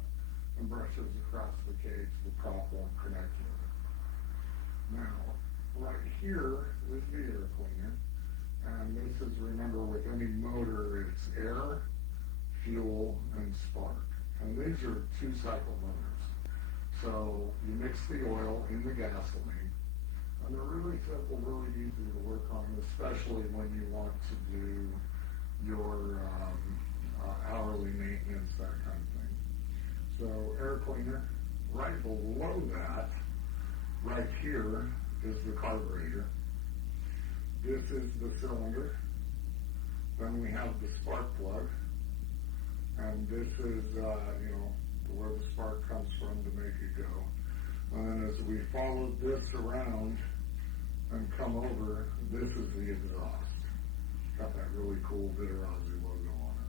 and brushes across the cage, the prop won't connect with it. Now, right here is the air cleaner, and this is, remember, with any motor, it's air, fuel, and spark. And these are 2-cycle motors. So you mix the oil in the gasoline, and they're really simple, really easy to work on, especially when you want to do your hourly maintenance, that kind of thing. So air cleaner, right below that, right here, is the carburetor. This is the cylinder. Then we have the spark plug. And this is, where the spark comes from to make it go. And then as we follow this around and come over, this is the exhaust. Got that really cool Vitarazi logo on it.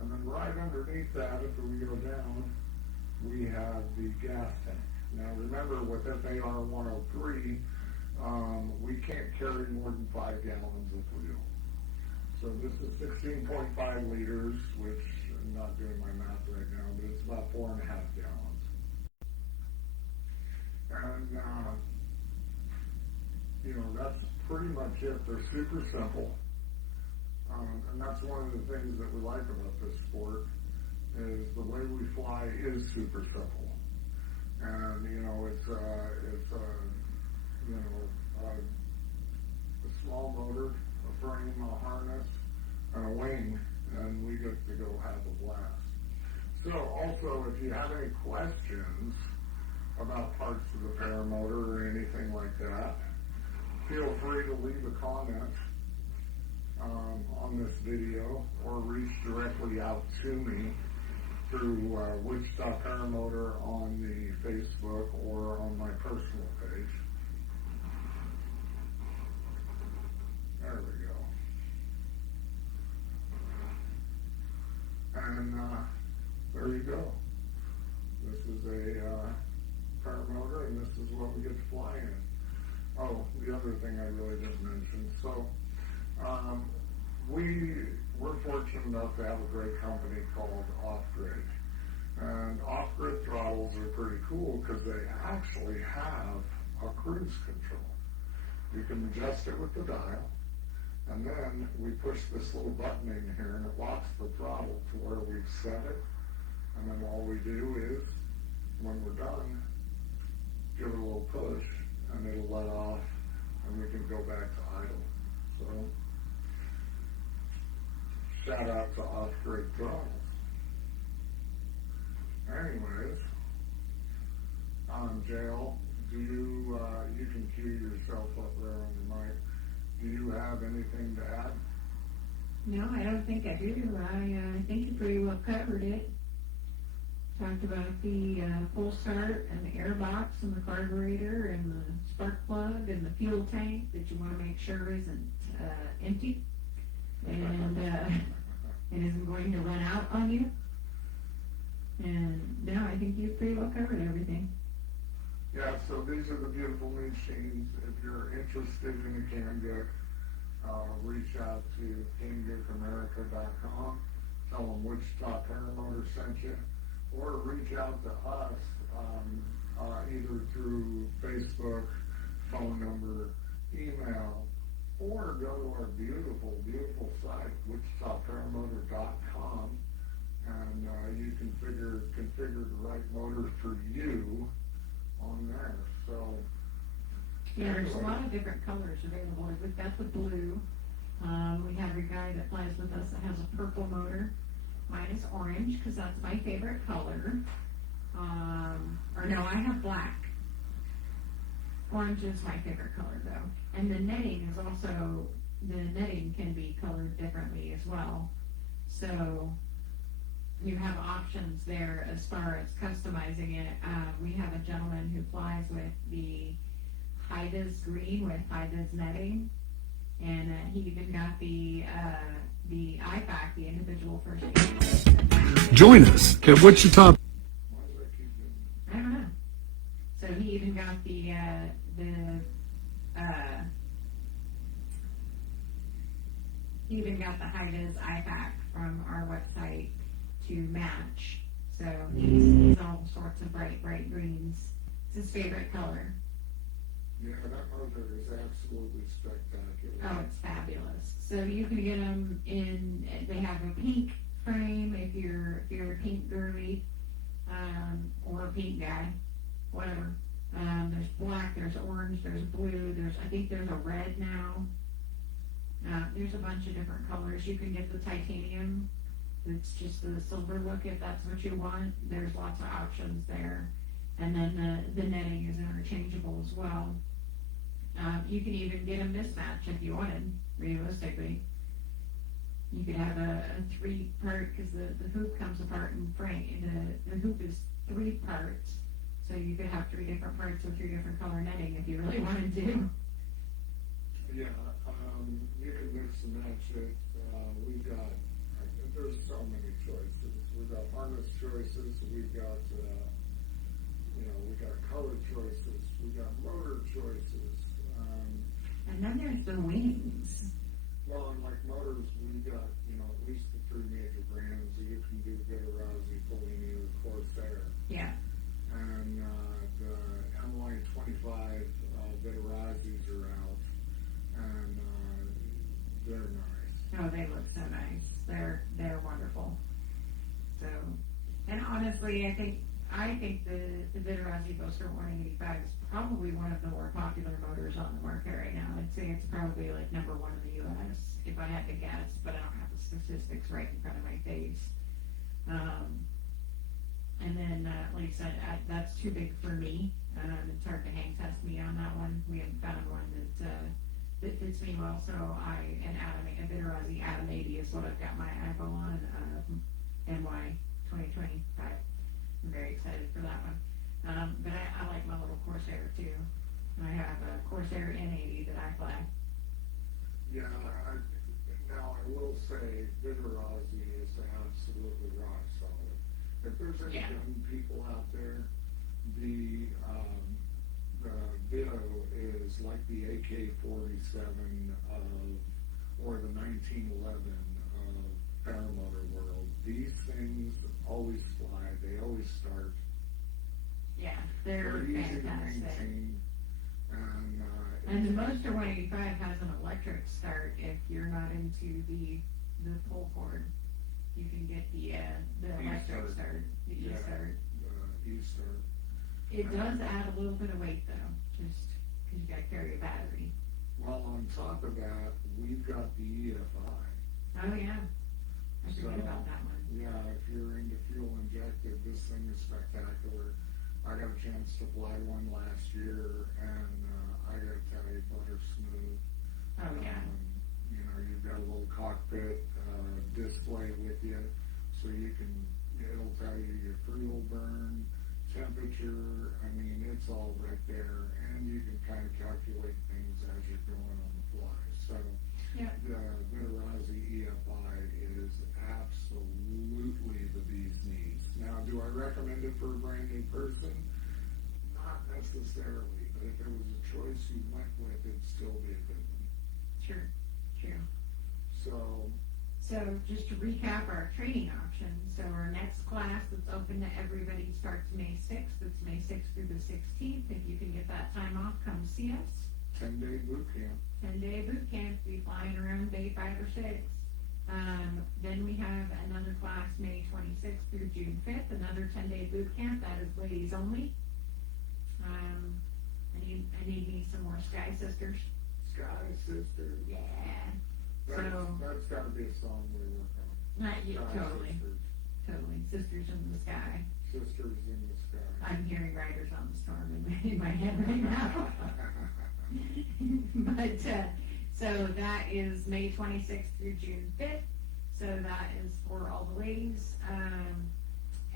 And then right underneath that, if we go down, we have the gas tank. Now remember, with FAR 103, we can't carry more than 5 gallons of fuel. So this is 16.5 liters, which I'm not doing my math right now, but it's about 4.5 gallons. And, that's pretty much it. They're super simple. And that's one of the things that we like about this sport, is the way we fly is super simple. And, it's a small motor, a frame, a harness, and a wing, and we get to go have a blast. So also, if you have any questions about parts of the paramotor or anything like that, feel free to leave a comment on this video, or reach directly out to me through Wichita Paramotor on the Facebook or on my personal page. There we go. And there you go. This is a paramotor, and this is what we get to fly in. Oh, the other thing I really didn't mention. So we're fortunate enough to have a great company called Off-Grid. And off-grid throttles are pretty cool because they actually have a cruise control. You can adjust it with the dial, and then we push this little button in here, and it locks the throttle to where we've set it. And then all we do is, when we're done, give it a little push, and it'll let off, and we can go back to idle. So, shout out to Off-Grid throttles. Anyways, Jael, do you, you can cue yourself up there on the mic. Do you have anything to add? No, I don't think I do. I think you pretty well covered it. Talked about the full start and the air box and the carburetor and the spark plug and the fuel tank that you want to make sure isn't empty and it isn't going to run out on you. And no, I think you've pretty well covered everything. Yeah, so these are the beautiful machines. If you're interested in a Camgook, reach out to camgookamerica.com. Tell them Wichita Paramotor sent you, or reach out to us either through Facebook, phone number, email, or go to our beautiful, beautiful site, wichitaparamotor.com, and you can configure the right motor for you on there. So yeah, there's a lot of different colors available. We've got the blue. We have a guy that flies with us that has a purple motor. Mine is orange because that's my favorite color. Or no, I have black. Orange is my favorite color though. And the netting is also, the netting can be colored differently as well. So you have options there as far as customizing it. We have a gentleman who flies with the Haidas green with Haidas netting, and he even got the IPAC, the individual first aid. Join us at Wichita. Why does that keep doing I don't know. So he even got the Haidas IPAC from our website to match. So he's all sorts of bright greens. It's his favorite color. Yeah, that motor is absolutely spectacular. Oh, it's fabulous. So you can get them in. They have a pink frame if you're a pink girly, or a pink guy, whatever. There's black, there's orange, there's blue. I think there's a red now. There's a bunch of different colors. You can get the titanium. It's just the silver look if that's what you want. There's lots of options there. And then the netting is interchangeable as well. You can even get a mismatch if you wanted, realistically. You could have a three-part, because the hoop comes apart in frame. The hoop is 3 parts, so you could have 3 different parts with 3 different color netting if you really wanted to. Yeah, you can mix and match it. There's so many choices. We've got harness choices. We've got, we got color choices. We've got motor choices. And then there's the wings. Well, and like motors, we got, at least the 3 major brands. You can do Vitarazi, Polini, or Corsair. Yeah. And the MY25 Vitarazis are out. And they're nice. Oh, they look so nice. They're wonderful. So, and honestly, I think the Vitarazi Booster 185 is probably one of the more popular motors on the market right now. I'd say it's probably like number 1 in the U.S. if I had to guess, but I don't have the statistics right in front of my face. And then, like I said, that's too big for me. It's hard to hang test me on that one. We haven't found one that fits me well. So a Vitarazi Atom 80 is what I've got my eyeball on. NY 2025. I'm very excited for that one. But I like my little Corsair too. I have a Corsair N80 that I fly. Yeah, now I will say Vitarazi is absolutely rock solid. If there's any young people out there, the Vito is like the AK-47 or the 1911 of paramotor world. These things always fly. They always start. Yeah, they're easy fantastic. to maintain. And the Moster 185 has an electric start if you're not into the pull cord. You can get the electric start, the E-start. E-start. It does add a little bit of weight though, just because you got to carry a battery. Well, on top of that, we've got the EFI. Oh yeah, I forget about that one. Yeah, if you're into fuel injected, this thing is spectacular. I got a chance to fly one last year, and I got to tell you, butter smooth. Oh yeah. You've got a little cockpit display with you, so it'll tell you your fuel burn, temperature. I mean, it's all right there, and you can kind of calculate things as you're going on the fly. So Yeah. the Vitarazi EFI is absolutely the bee's knees. Now, do I recommend it for a brand new person? Not necessarily, but if there was a choice you went with, it'd still be a good one. True. So just to recap our training options, so our next class that's open to everybody starts May 6th. It's May 6th through the 16th. If you can get that time off, come see us. 10-day boot camp. 10-day boot camp. Be flying around day 5 or 6. Then we have another class May 26th through June 5th, another 10-day boot camp. That is ladies only. I need me some more Sky Sisters. Sky Sisters. Yeah. That's got to be a song we work on. Not yet, Sky totally. Sisters. Totally. Sisters in the Sky. Sisters in the Sky. I'm hearing Riders on the Storm in my head right now. But, so that is May 26th through June 5th. So that is for all the ladies.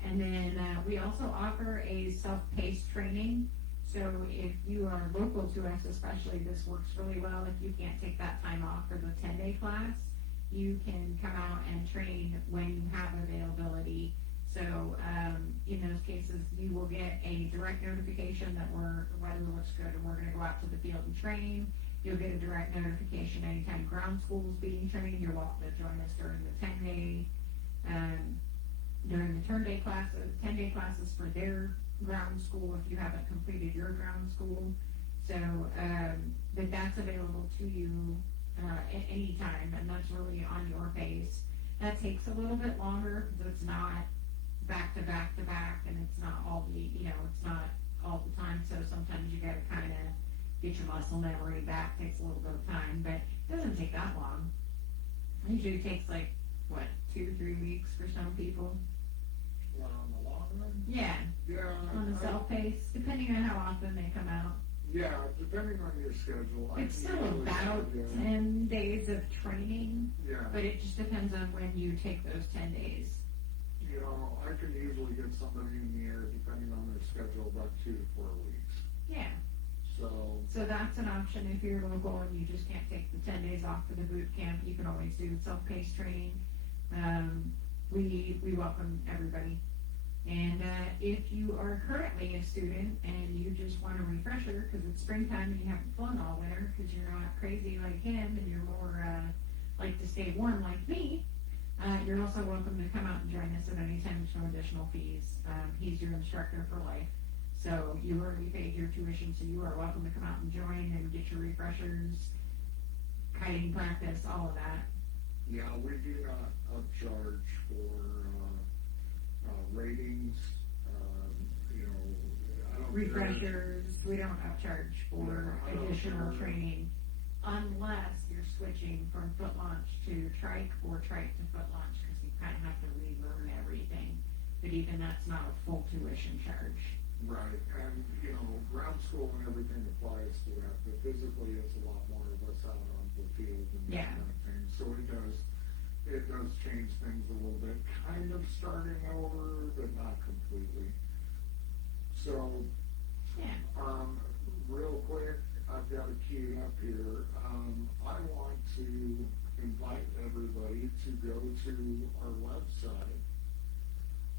And then we also offer a self-paced training. So if you are local to us especially, this works really well. If you can't take that time off for the 10-day class, you can come out and train when you have availability. So in those cases, you will get a direct notification that weather looks good and we're going to go out to the field and train. You'll get a direct notification anytime ground school is being trained. You're welcome to join us during the 10-day, during the 10-day classes for their ground school if you haven't completed your ground school. So but that's available to you at any time, and that's really on your pace. That takes a little bit longer because it's not back to back to back, and it's not all the, it's not all the time. So sometimes you got to kind of get your muscle memory back. Takes a little bit of time, but it doesn't take that long. It usually takes 2-3 weeks for some people. Well, on the long run? Yeah. Yeah. On the self-pace, depending on how often they come out. Yeah, depending on your schedule. It's still about 10 days of training, Yeah. but it just depends on when you take those 10 days. I can usually get somebody in the air, depending on their schedule, about 2 to 4 weeks. Yeah. So that's an option if you're local and you just can't take the 10 days off for the boot camp. You can always do self-paced training. We welcome everybody. And if you are currently a student and you just want a refresher because it's springtime and you haven't flown all winter because you're not crazy like him and you're more like to stay warm like me, you're also welcome to come out and join us at any time. There's no additional fees. He's your instructor for life. So you already paid your tuition, so you are welcome to come out and join and get your refreshers, kiting practice, all of that. yeah, we do not upcharge for ratings. I don't Refreshers, we don't upcharge for Yeah, I don't additional charge. training unless you're switching from foot launch to trike or trike to foot launch because you kind of have to relearn everything. But even that's not a full tuition charge. Right, and ground school and everything applies to that, but physically it's a lot more of us out on the field and that Yeah. kind of thing. So it does change things a little bit, kind of starting over, but not completely. So, Yeah. real quick, I've got it queued up here. I want to invite everybody to go to our website.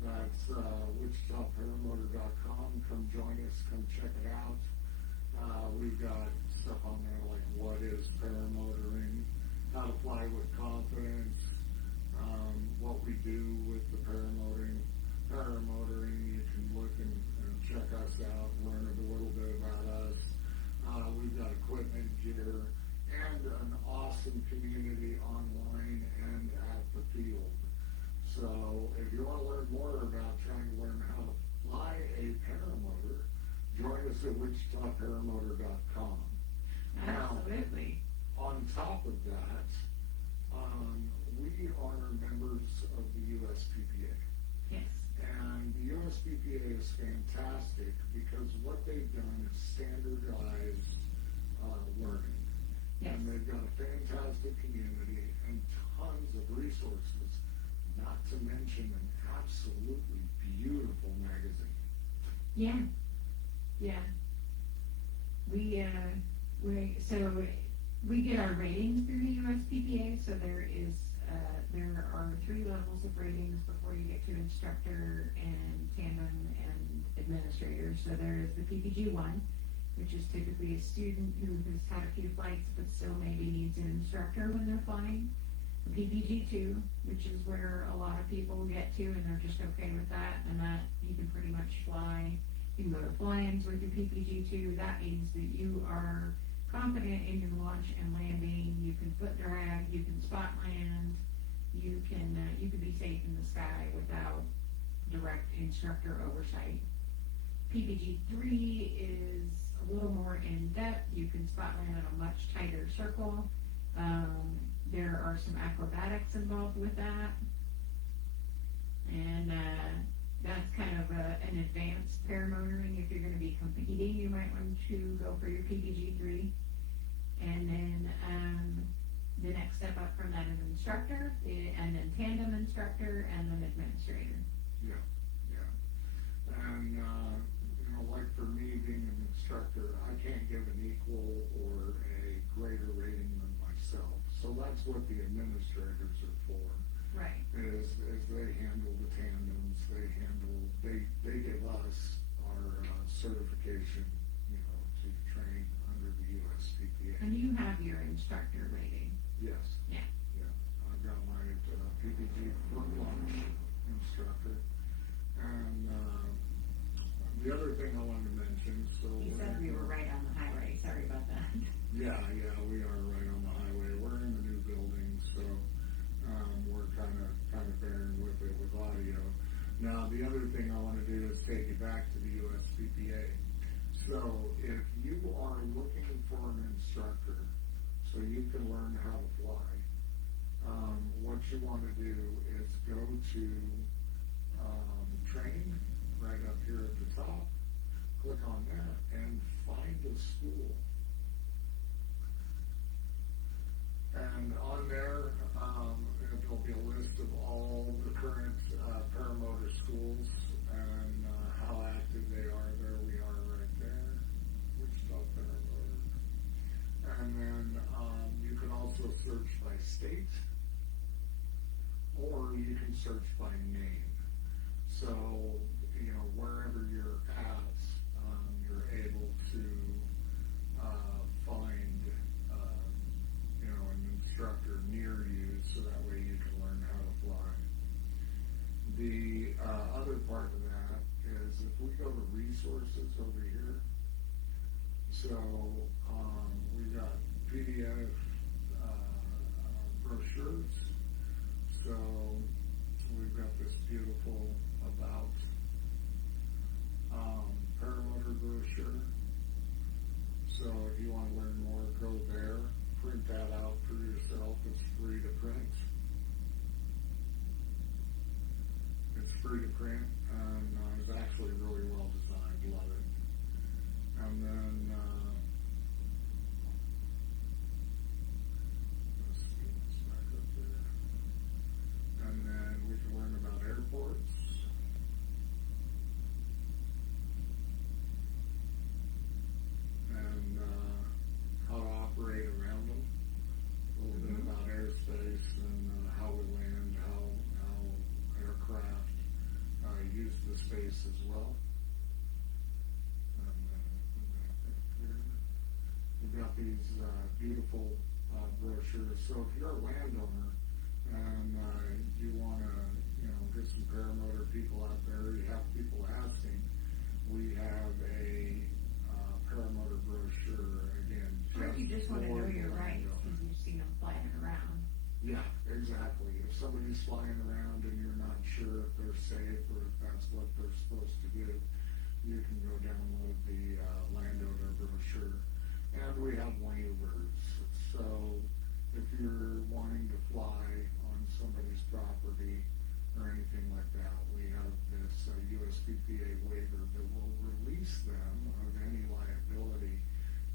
That's WichitaParamotor.com. Come join us. Come check it out. We've got stuff on there like what is paramotoring, how to fly with confidence, what we do with the paramotoring. You can look and check us out, learn a little bit about us. We've got equipment, gear, and an awesome community online and at the field. So if you want to learn more about trying to learn how to fly a paramotor, join us at WichitaParamotor.com. Absolutely. Now, on top of that, we are members of the USPPA. Yes. And the USPPA is fantastic because what they've done is standardize learning. Yes. And they've got a fantastic community and tons of resources, not to mention an absolutely beautiful magazine. Yeah. Yeah. We get our ratings through the USPPA, so there are 3 levels of ratings before you get to instructor and tandem and administrator. So there is the PPG 1, which is typically a student who has had a few flights but still maybe needs an instructor when they're flying. The PPG 2, which is where a lot of people get to and they're just okay with that, and that you can pretty much fly. You can go to fly-ins with your PPG 2. That means that you are confident in your launch and landing. You can foot drag. You can spot land. You can be safe in the sky without direct instructor oversight. PPG 3 is a little more in depth. You can spot land in a much tighter circle. There are some acrobatics involved with that, and that's kind of an advanced paramotoring. If you're going to be competing, you might want to go for your PPG 3. And then the next step up from that is instructor, and then tandem instructor, and then administrator. Yeah, yeah. And, like for me being an instructor, I can't give an equal or a greater rating than myself. So that's what the administrators are for. Right. Is they handle the tandems, they give us our certification, to train under the USPPA. And you have your instructor rating. Yes. Yeah. Yeah, I've got my PPG front launch instructor. And the other thing I wanted to mention, so You said we were right on the highway, sorry about that. yeah, we are right on the highway. We're in the new building, so we're kind of bearing with it with audio. Now, the other thing I want to do is take you back to the USPPA. So, if you are looking for an instructor, so you can learn how to fly, what you want to do is go to train right up here at the top, click on that, and find a school. And on there, there'll be a list of all the current paramotor schools and how active they are. There we are right there, Wichita Paramotor. And then you can also search by state, or you can search by name. So, wherever you're at, you're able to find an instructor near you, so that way you can learn how to fly. The other part of that is if we go to resources over here, so we got PDF brochures. So we've got this beautiful about paramotor brochure. So if you want to learn more, go there, print that out for yourself. It's free to print. It's free to print, and it's actually really well designed. Love it. And then let's see what's back up there. And then we can learn about airports. And how to operate around them. A little bit about airspace and how we land, how aircraft use the space as well. We've got these beautiful brochures. So if you're a landowner and you want to, get some paramotor people out there, you have people asking, we have a paramotor brochure again. Or if you just want to know your rights, landowners. because you've seen them flying around. Yeah, exactly. If somebody's flying around and you're not sure if they're safe or if that's what they're supposed to do, you can go download the landowner brochure. And we have waivers. So if you're wanting to fly on somebody's property or anything like that, we have this USPPA waiver that will release them of any liability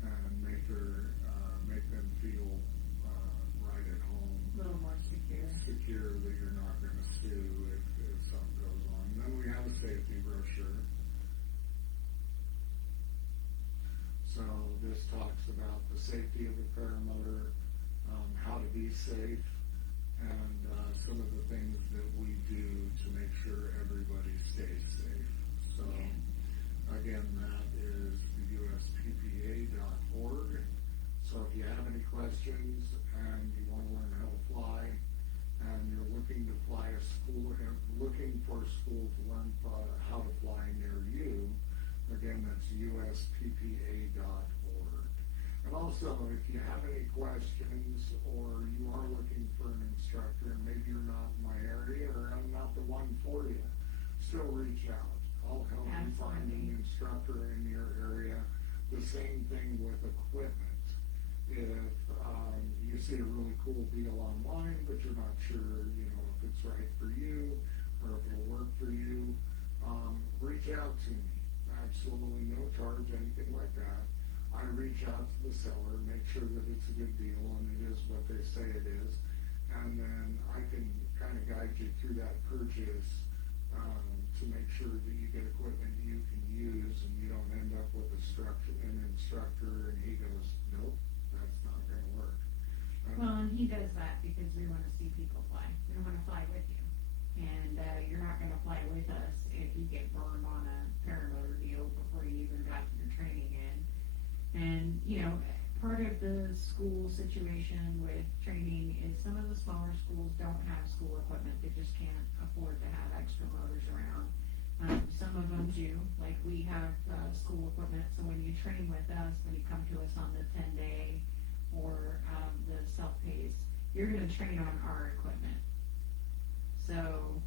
and make them feel right at home. A little more secure. Secure that you're not going to sue if something goes on. Then we have a safety brochure. So this talks about the safety of the paramotor, how to be safe, and some of the things that we do to make sure everybody stays safe. So again, that is the USPPA.org. So if you have any questions and you want to learn how to fly, and you're looking to fly a school, looking for a school to learn how to fly near you, again, that's USPPA.org. And also, if you have any questions or you are looking for an instructor and maybe you're not in my area or I'm not the one for you, still reach out. I'll help you find an instructor in your area. The same thing with equipment. If you see a really cool deal online, but you're not sure, if it's right for you or if it'll work for you, reach out to me. Absolutely no charge, anything like that. I reach out to the seller, make sure that it's a good deal and it is what they say it is. And then I can kind of guide you through that purchase, to make sure that you get equipment you can use and you don't end up with an instructor and he goes, nope, that's not gonna work. Well, and he does that because we want to see people fly. We want to fly with you. And you're not going to fly with us if you get burned on a paramotor deal before you even got your training in. And, you know, part of the school situation with training is some of the smaller schools don't have school equipment. They just can't afford to have extra motors around. Some of them do, like we have school equipment, so when you train with us, when you come to us on the 10-day or the self-pays, you're going to train on our equipment. So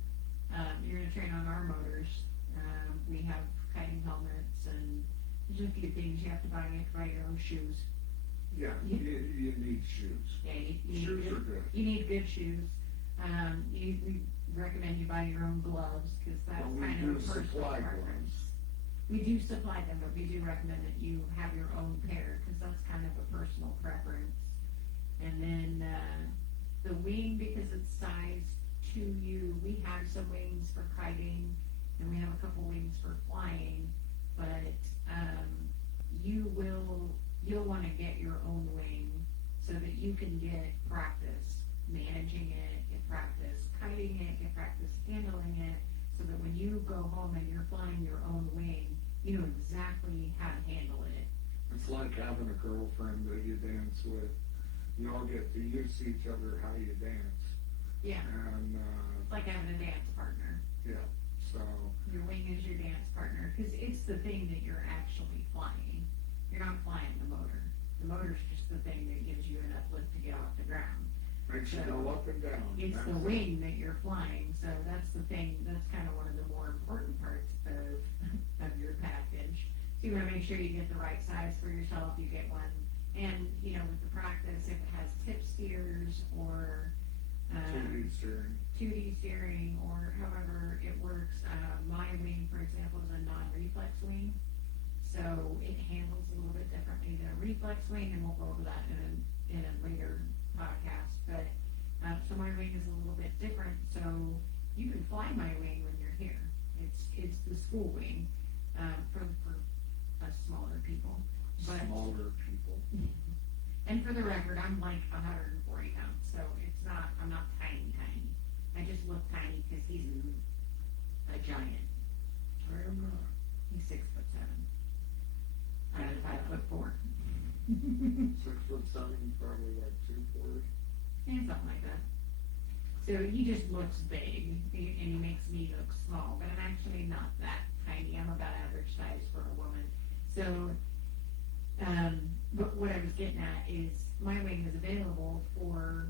you're going to train on our motors. We have kiting helmets, and there's a few things you have to buy. You have to buy your own shoes. Yeah, you need shoes. Yeah, Shoes are good. You need good shoes. We recommend you buy your own gloves because that's Well, we kind do of a personal supply preference. gloves. We do supply them, but we do recommend that you have your own pair because that's kind of a personal preference. And then the wing, because it's sized to you, we have some wings for kiting and we have a couple wings for flying, but you'll want to get your own wing so that you can get practice managing it, get practice kiting it, get practice handling it, so that when you go home and you're flying your own wing, you know exactly how to handle it. It's like having a girlfriend that you dance with. You all get to use each other how you dance. Yeah, And, it's like having a dance partner. yeah, so, Your wing is your dance partner, because it's the thing that you're actually flying. You're not flying the motor. The motor's just the thing that gives you enough lift to get off the ground. makes you go up and down. It's That's the it. wing that you're flying, so that's the thing, that's kind of one of the more important parts of your package. So you wanna make sure you get the right size for yourself, you get one, and, you know, with the practice, if it has tip steers or, 2D steering. 2D steering, or however it works, my wing, for example, is a non-reflex wing, so it handles a little bit differently than a reflex wing, and we'll go over that in a later podcast, but, so my wing is a little bit different, so you can fly my wing when you're here. It's the school wing, for us smaller people. But, Smaller people. and for the record, I'm like 140 pounds, so I'm not tiny. I just look tiny because he's a giant. I am not. He's 6'7". I'm 5'4". 6'7", probably like 240. Yeah, something like that. So he just looks big, and he makes me look small, but I'm actually not that tiny. I'm about average size for a woman. So, but what I was getting at is my wing is available for,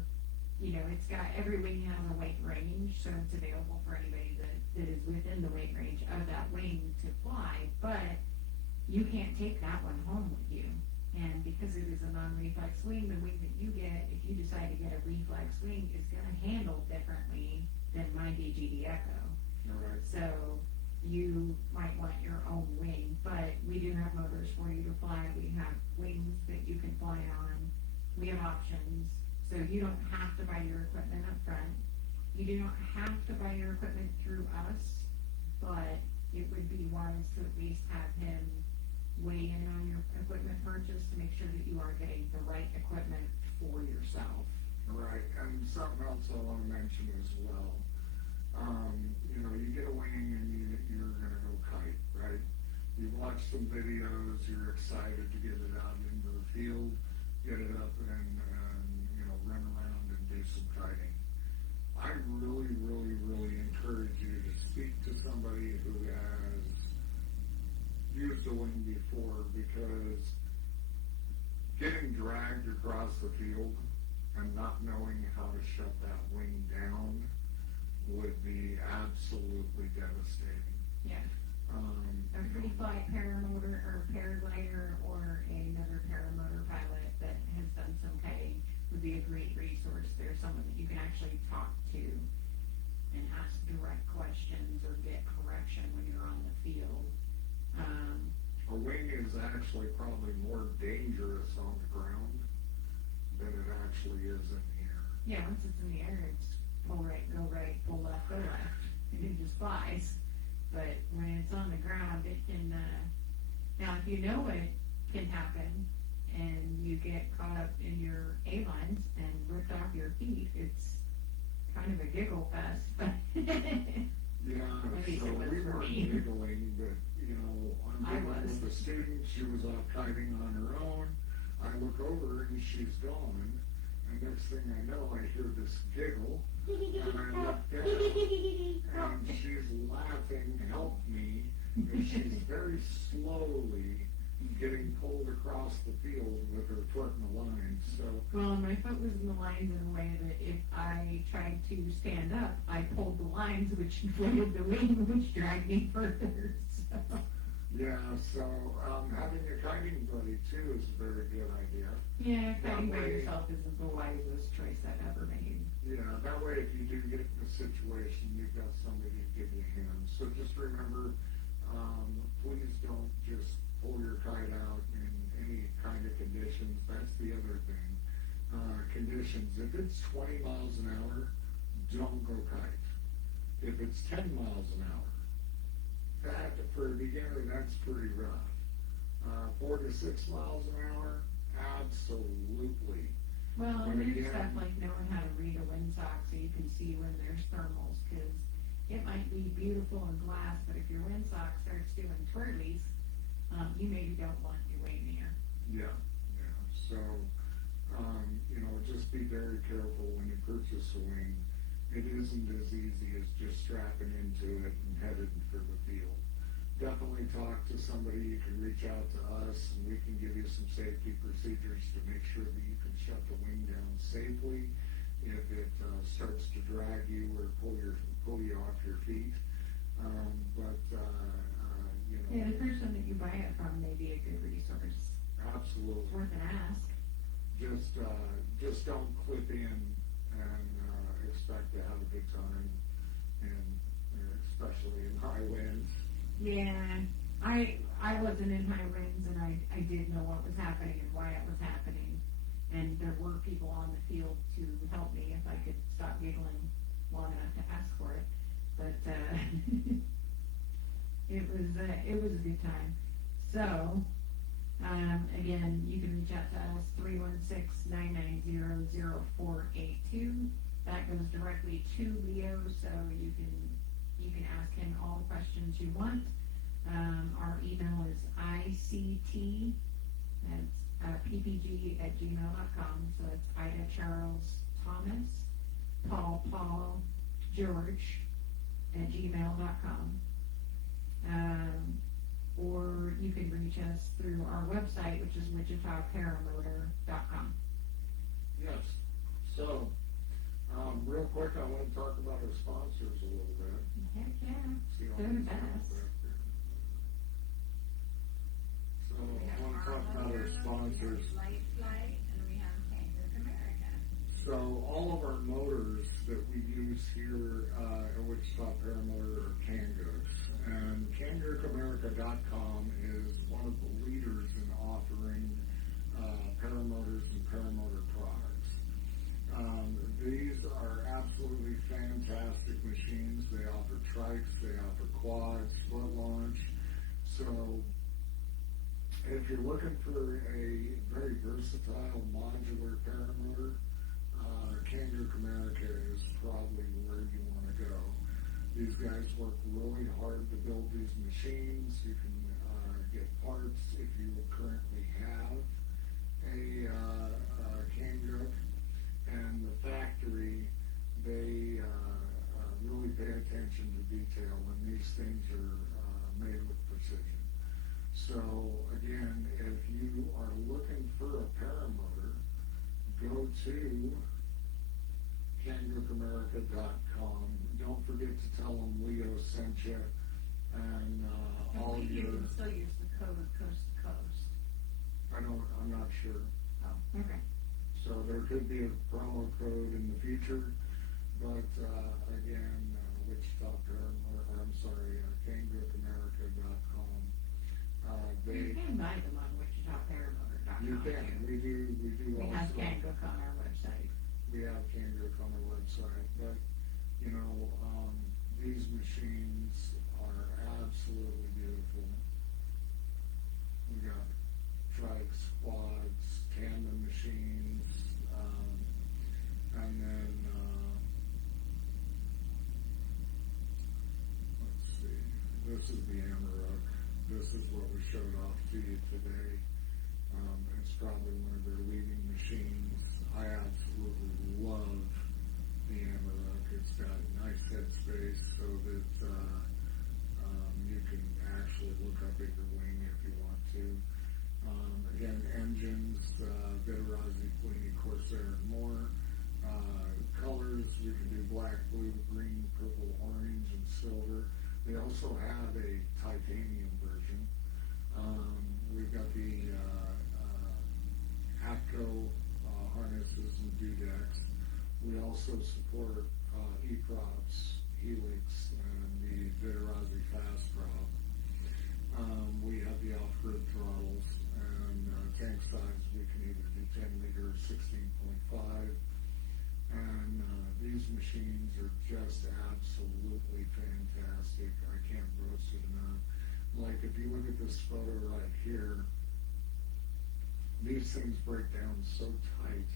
you know, it's got, every wing has a weight range, so it's available for anybody that is within the weight range of that wing to fly, but you can't take that one home with you. And because it is a non-reflex wing, the wing that you get, if you decide to get a reflex wing, is going to handle differently than my DGD Echo. All right. So you might want your own wing, but we do have motors for you to fly. We have wings that you can fly on. We have options. So you don't have to buy your equipment up front. You do not have to buy your equipment through us, but it would be wise to at least have him weigh in on your equipment purchase to make sure that you are getting the right equipment for yourself. Right, and something else I want to mention as well. You know, you get a wing and you're going to go kite, right? You've watched some videos, you're excited to get it out into the field, get it up and you know, run around and do some kiting. I really, really, really encourage you to speak to somebody who has used a wing before, because getting dragged across the field and not knowing how to shut that wing down would be absolutely devastating. Yeah. A free flight paramotor or paraglider or another paramotor pilot that has done some kiting would be a great resource. There's someone that you can actually talk to and ask direct questions or get correction when you're on the field. A wing is actually probably more dangerous on the ground than it actually is in the air. Yeah, once it's in the air, it's pull right, go left, and it just flies. But when it's on the ground, it can, now if you know it can happen, and you get caught up in your A-lines and ripped off your feet, it's kind of a giggle fest, but Yeah, At least so it was we for weren't me. giggling, but, you know, I'm I giggling was. with the student, she was off kiting on her own. I look over and she's gone, and next thing I know, I hear this giggle, and I look down, and she's laughing, help me, and she's very slowly getting pulled across the field with her foot in the line, so. well, my foot was in the lines in a way that if I tried to stand up, I pulled the lines, which inflated the wing, which dragged me further, so. Yeah, so, having a kiting buddy too is a very good idea. Yeah, kiting by That way- yourself isn't the wisest choice I've ever made. Yeah, that way if you do get in a situation, you've got somebody to give you a hand. So just remember, please don't just pull your kite out in any kind of conditions. That's the other thing. Conditions, if it's 20 miles an hour, don't go kite. If it's 10 miles an hour, that, for a beginner, that's pretty rough. 4 to 6 miles an hour, absolutely. Well, But and there's again- stuff like knowing how to read a windsock so you can see when there's thermals, because it might be beautiful in glass, but if your windsock starts doing twirlies, you maybe don't want your wing there. Yeah, yeah, so, you know, just be very careful when you purchase a wing. It isn't as easy as just strapping into it and headed for the field. Definitely talk to somebody, you can reach out to us, and we can give you some safety procedures to make sure that you can shut the wing down safely if it starts to drag you or pull you off your feet. You know. Yeah, the person that you buy it from may be a good resource. Absolutely. It's worth an ask. Just don't clip in and expect to have a good time, and especially in high winds. Yeah, I wasn't in high winds, and I did know what was happening and why it was happening. And there were people on the field to help me if I could stop giggling long enough to ask for it. But it was a good time. So, again, you can reach out to us, 316-990-0482. That goes directly to Leo, so you can ask him all the questions you want. Our email is ICT, that's ppg@gmail.com, so it's Ida Charles Thomas, Paul George @gmail.com. Or you can reach us through our website, which is wichitaparamotor.com. Yes. So, real quick, I want to talk about our sponsors a little bit. Heck yeah, See all they're the these best. back there. So, I want to talk about our sponsors. Light Flight, and we have Kangaroo America. So, all of our motors that we use here at Wichita Paramotor are Kangooks. And KangooAmerica.com is one of the leaders in offering paramotors and paramotor products. These are absolutely fantastic machines. They offer trikes, they offer quads, foot launch. So if you're looking for a very versatile modular paramotor, Kangaroo America is probably where you want to go. These guys work really hard to build these machines. You can get parts if you currently have a Kangaroo. And the factory, they really pay attention to detail, and these things are made with precision. So again, if you are looking for a paramotor, go to KangooAmerica.com. Don't forget to tell them Leo sent you, and all You your. can still use the code coast to coast. I'm not sure. Oh, okay. So there could be a promo code in the future, but again, Wichita Paramotor, KangooAmerica.com. You can buy them online. You talk can, to. we do We also. have Canbrook on our website. We have Cambridge on our website, but, you know, these machines are absolutely beautiful. We got trikes, quads, tandem machines, and then, let's see, this is the Amarok. This is what we showed off to you today. It's probably one of their leading machines. I absolutely love the Amarok. It's got nice headspace so that you can actually look up at your wing if you want to. Again, engines, Vitarazi, Queenie, Corsair, and more. Colors, we can do black, blue, green, purple, orange, and silver. They also have a titanium version. We've got the APCO harnesses and dewdecks. We also support E-props, Helix, and the Vitarazi Fast Prop. We have the off-grid throttles, and tank size we can either do 10 liter or 16.5. And these machines are just absolutely fantastic. I can't boast it enough. Like, if you look at this photo right here, these things break down so tight.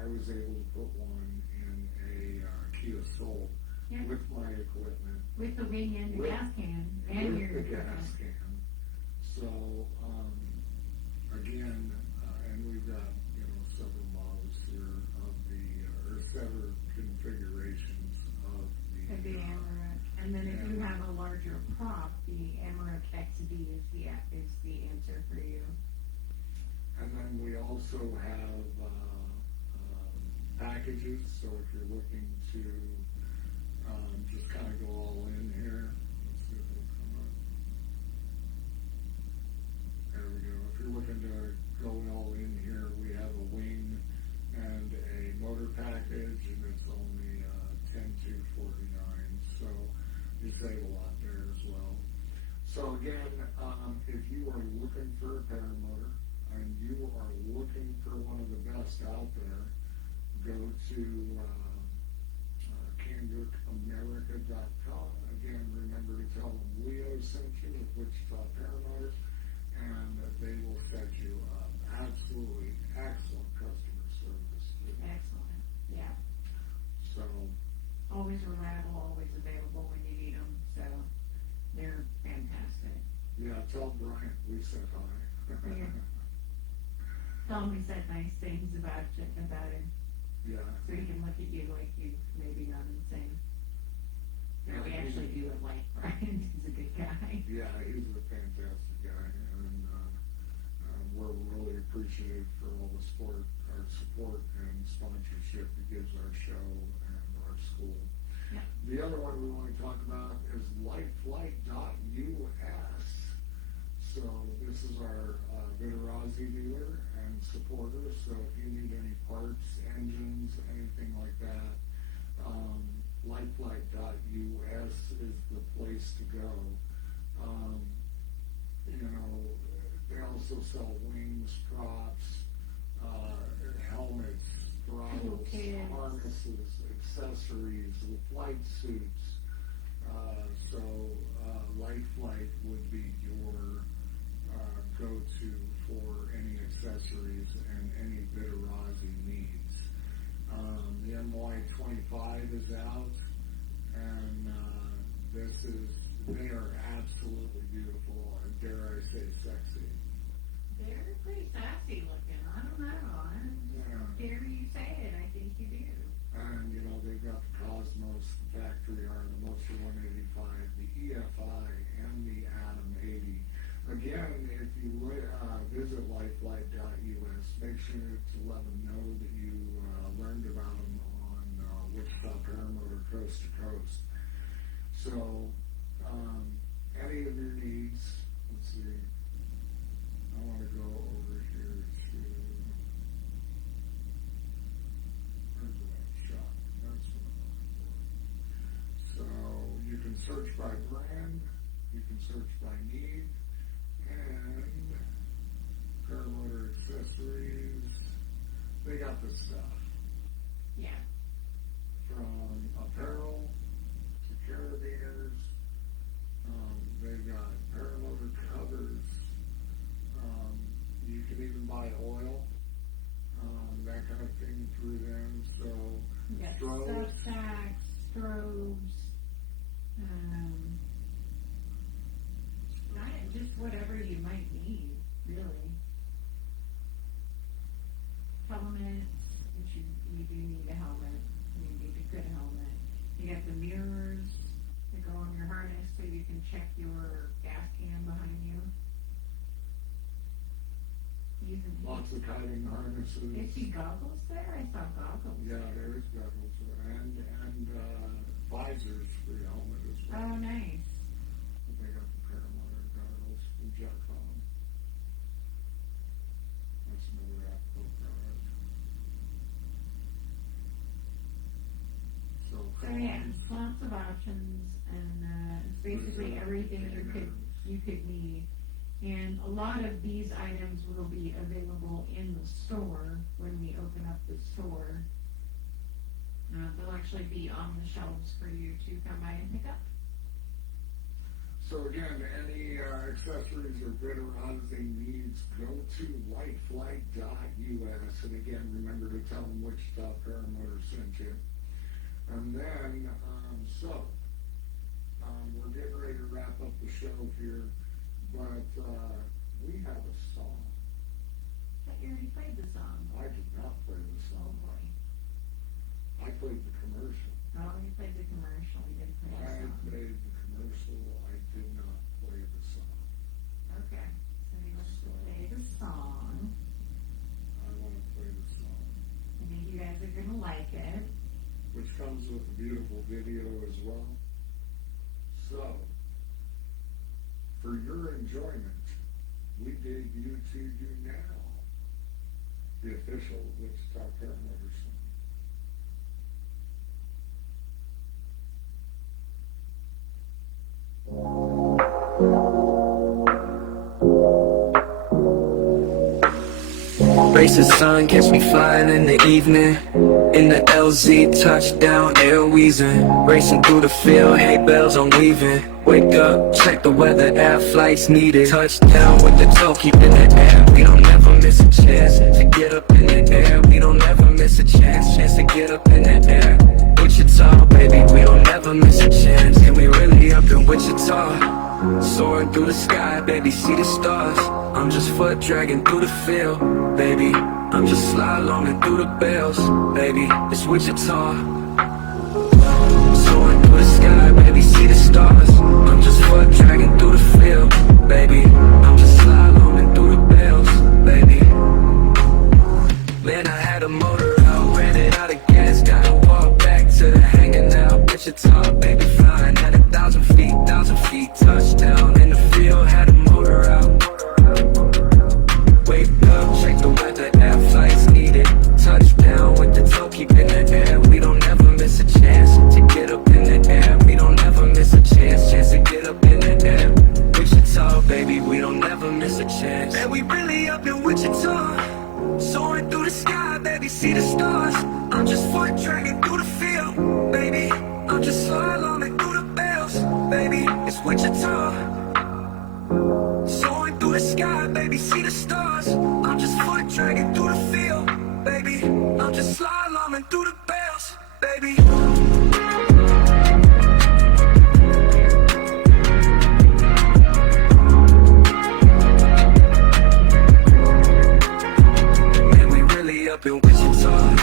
I was able to put one in a Kia Soul with my equipment. With the wing and the gas can and With your the gas can. So, again, and we've got, you know, several models here of the, or several configurations of the Amarok. And then if you have a larger prop, the Amarok XD is the answer for you. And then we also have packages, so if you're looking to just kind of go all in here, let's see if it'll come up. There we go. If you're looking to go all in here, we have a wing and a motor package, and it's only $10,249. So you save a lot there as well. So again, if you are looking for a paramotor and you are looking for one of the best out there, go to CanBrookAmerica.com. Again, remember to tell them Leo sent you with Wichita Paramotor, and they will set you up. Absolutely excellent customer service. Excellent. Yeah. So, Always reliable, always available when you need them. So they're fantastic. yeah, tell Brian we said hi. Yeah. Tell him we said nice things about him. Yeah. So he can look at you like you've maybe done the same. Yeah, we actually do it like Brian. He's a good guy. Yeah, he's a fantastic guy, and we're really appreciative for all the support and sponsorship he gives our show and our school. Yeah. The other one we want to talk about is lightflight.us. So this is our Vitarazi dealer and supporter. So if you need any parts, engines, anything like that, lightflight.us is the place to go. You know, they also sell wings, props, helmets, throttles, harnesses, accessories, the flight suits. So Light Flight would be your go-to for any accessories and any Vitarazi needs. The MY25 is out, and they are absolutely beautiful, and dare I say sexy. They're pretty sassy looking. I don't know. Dare you say it? I think you do. And, you know, they've got the Cosmos, the Factory R, the Motor 185, the EFI, and the Atom 80. Again, if you visit lightflight.us, make sure to let them know that you learned about them on Wichita Paramotor Coast to Coast. So, any of your needs, let's see, I want to go over here to, where's that shot? That's what I'm looking for. So, you can search by brand, you can search by need, and paramotor accessories. of stuff. Yeah. From apparel to carabiners. They've got paramotor covers. You can even buy oil, that kind of thing through them. So, We got strobes. stuff sacks, strobes, just whatever you might need, really. Helmets, which you do need a helmet. You need a good helmet. You got the mirrors that go on your harness so you can check your gas can behind you. Lots of kiting harnesses. I see goggles there. I saw goggles. Yeah, there is goggles and visors for your helmet as well. Oh, nice. They got the paramotor goggles and jet phone. That's another Apple product. So Yeah, lots of options, and it's basically everything you could need. And a lot of these items will be available in the store when we open up the store. They'll actually be on the shelves for you to come by and pick up. So again, any accessories or bid or auditing needs, go to whiteflag.us. And again, remember to tell them Wichita Paramotor sent you. And then, we're getting ready to wrap up the show here, but we have a song. But you already played the song. I did not play the Oh song. boy. I played the commercial. Oh, you played the commercial. You didn't play the I song. played the commercial. I did not play the song. Okay. So you want to play the song. I want to play the song, I think you guys are going to like it. which comes with a beautiful video as well. So, for your enjoyment, we debut to you now the official Wichita Paramotor song. Racing sun, catch me flying in the evening. In the LZ, touchdown, air wheezing. Racing through the field, hay bales I'm weaving. Wake up, check the weather, air flights needed. Touchdown with the toe, keep in the air. We don't ever miss a chance to get up in the air. We don't ever miss a chance to get up in the air. Wichita, baby, we don't ever miss a chance. And we really up in Wichita. Soaring through the sky, baby, see the stars. I'm just foot dragging through the field, baby. I'm just slaloming through the bales, baby. It's Wichita. Soaring through the sky, baby, see the stars. I'm just foot dragging through the field, baby. I'm just slaloming through the bales, baby. Man, I had a motor out, ran it out of gas. Gotta walk back to the hangar now. Wichita, baby, flying at 1,000 feet, 1,000 feet. Touchdown in the field, had a motor out. Wake up, check the weather, air flights needed. Touchdown with the toe, keep in the air. We don't ever miss a chance to get up in the air. We don't ever miss a chance to get up in the air. Wichita, baby, we don't ever miss a chance. And we really up in Wichita. Soaring through the sky, baby, see the stars. I'm just foot dragging through the field, baby. I'm just slaloming through the bales, baby. It's Wichita. Soaring through the sky, baby, see the stars. I'm just foot dragging through the field, baby. I'm just slaloming through the bales, baby. Man, we really up in Wichita.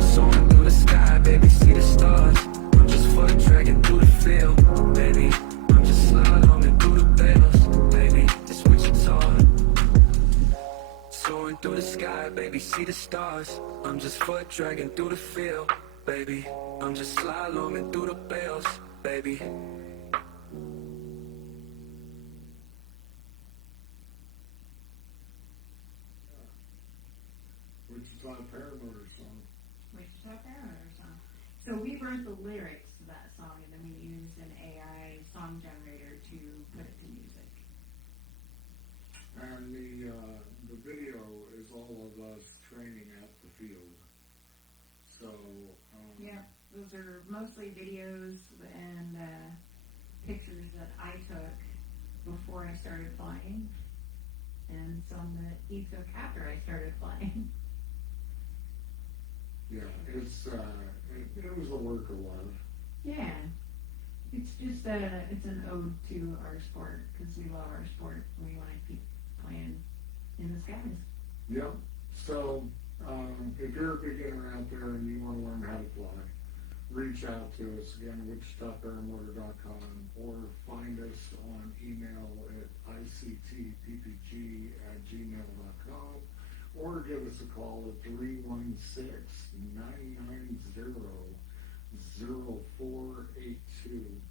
Soaring through the sky, baby, see the stars. I'm just foot dragging through the field, baby. I'm just slaloming through the bales, baby. It's Wichita. Soaring through the sky, baby, see the stars. I'm just foot dragging through the field, baby. I'm just slaloming through the bales, baby. Wichita Paramotor song. Wichita Paramotor song. So we wrote the lyrics to that song, and then we used an AI song generator to put it to music. And the video is all of us training at the field. videos and pictures that I took before I started flying, and some that he took after I started flying. Yeah, it was a work of love. Yeah, it's just it's an ode to our sport because we love our sport. We want to keep playing in the skies. Yep. So, if you're a beginner out there and you want to learn how to fly, reach out to us again, wichitaparamotor.com, or find us on email at ictppg@gmail.com, or give us a call at 316-990-0482.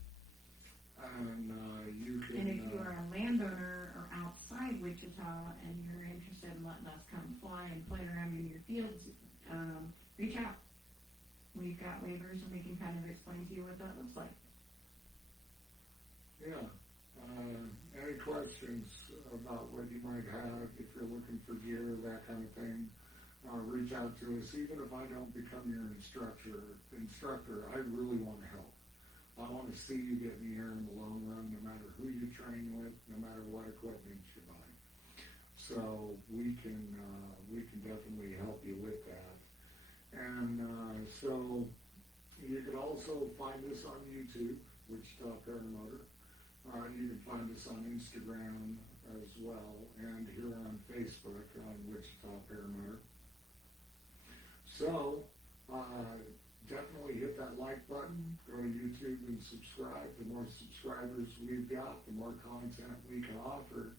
And you can... And if you are a landowner or outside Wichita and you're interested in letting us come fly and play around in your fields, reach out. We've got waivers and we can kind of explain to you what that looks like. Yeah. Any questions about what you might have, if you're looking for gear, that kind of thing, reach out to us. Even if I don't become your instructor, I really want to help. I want to see you get in the air in the long run, no matter who you train with, no matter what equipment you buy. So we can definitely help you with that. And so you can also find us on YouTube, Wichita Paramotor. You can find us on Instagram as well, and here on Facebook on Wichita Paramotor. So definitely hit that like button, go to YouTube and subscribe. The more subscribers we've got, the more content we can offer.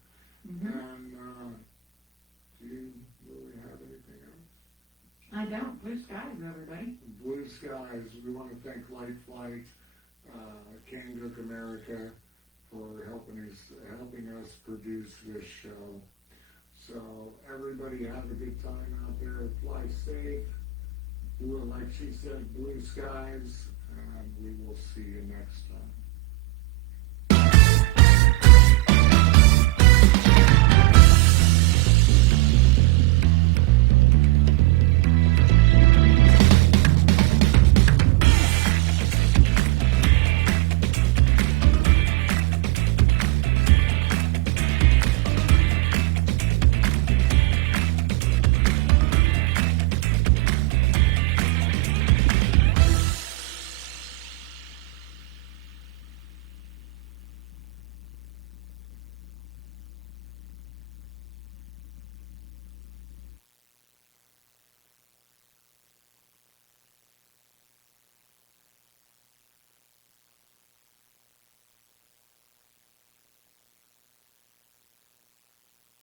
Mm-hmm. And do you really have anything else? I don't. Blue skies, everybody. Blue skies. We want to thank Light Flight, Kangook America, for helping us produce this show. So everybody have a good time out there. Fly safe. Like she said, blue skies. And we will see you next time.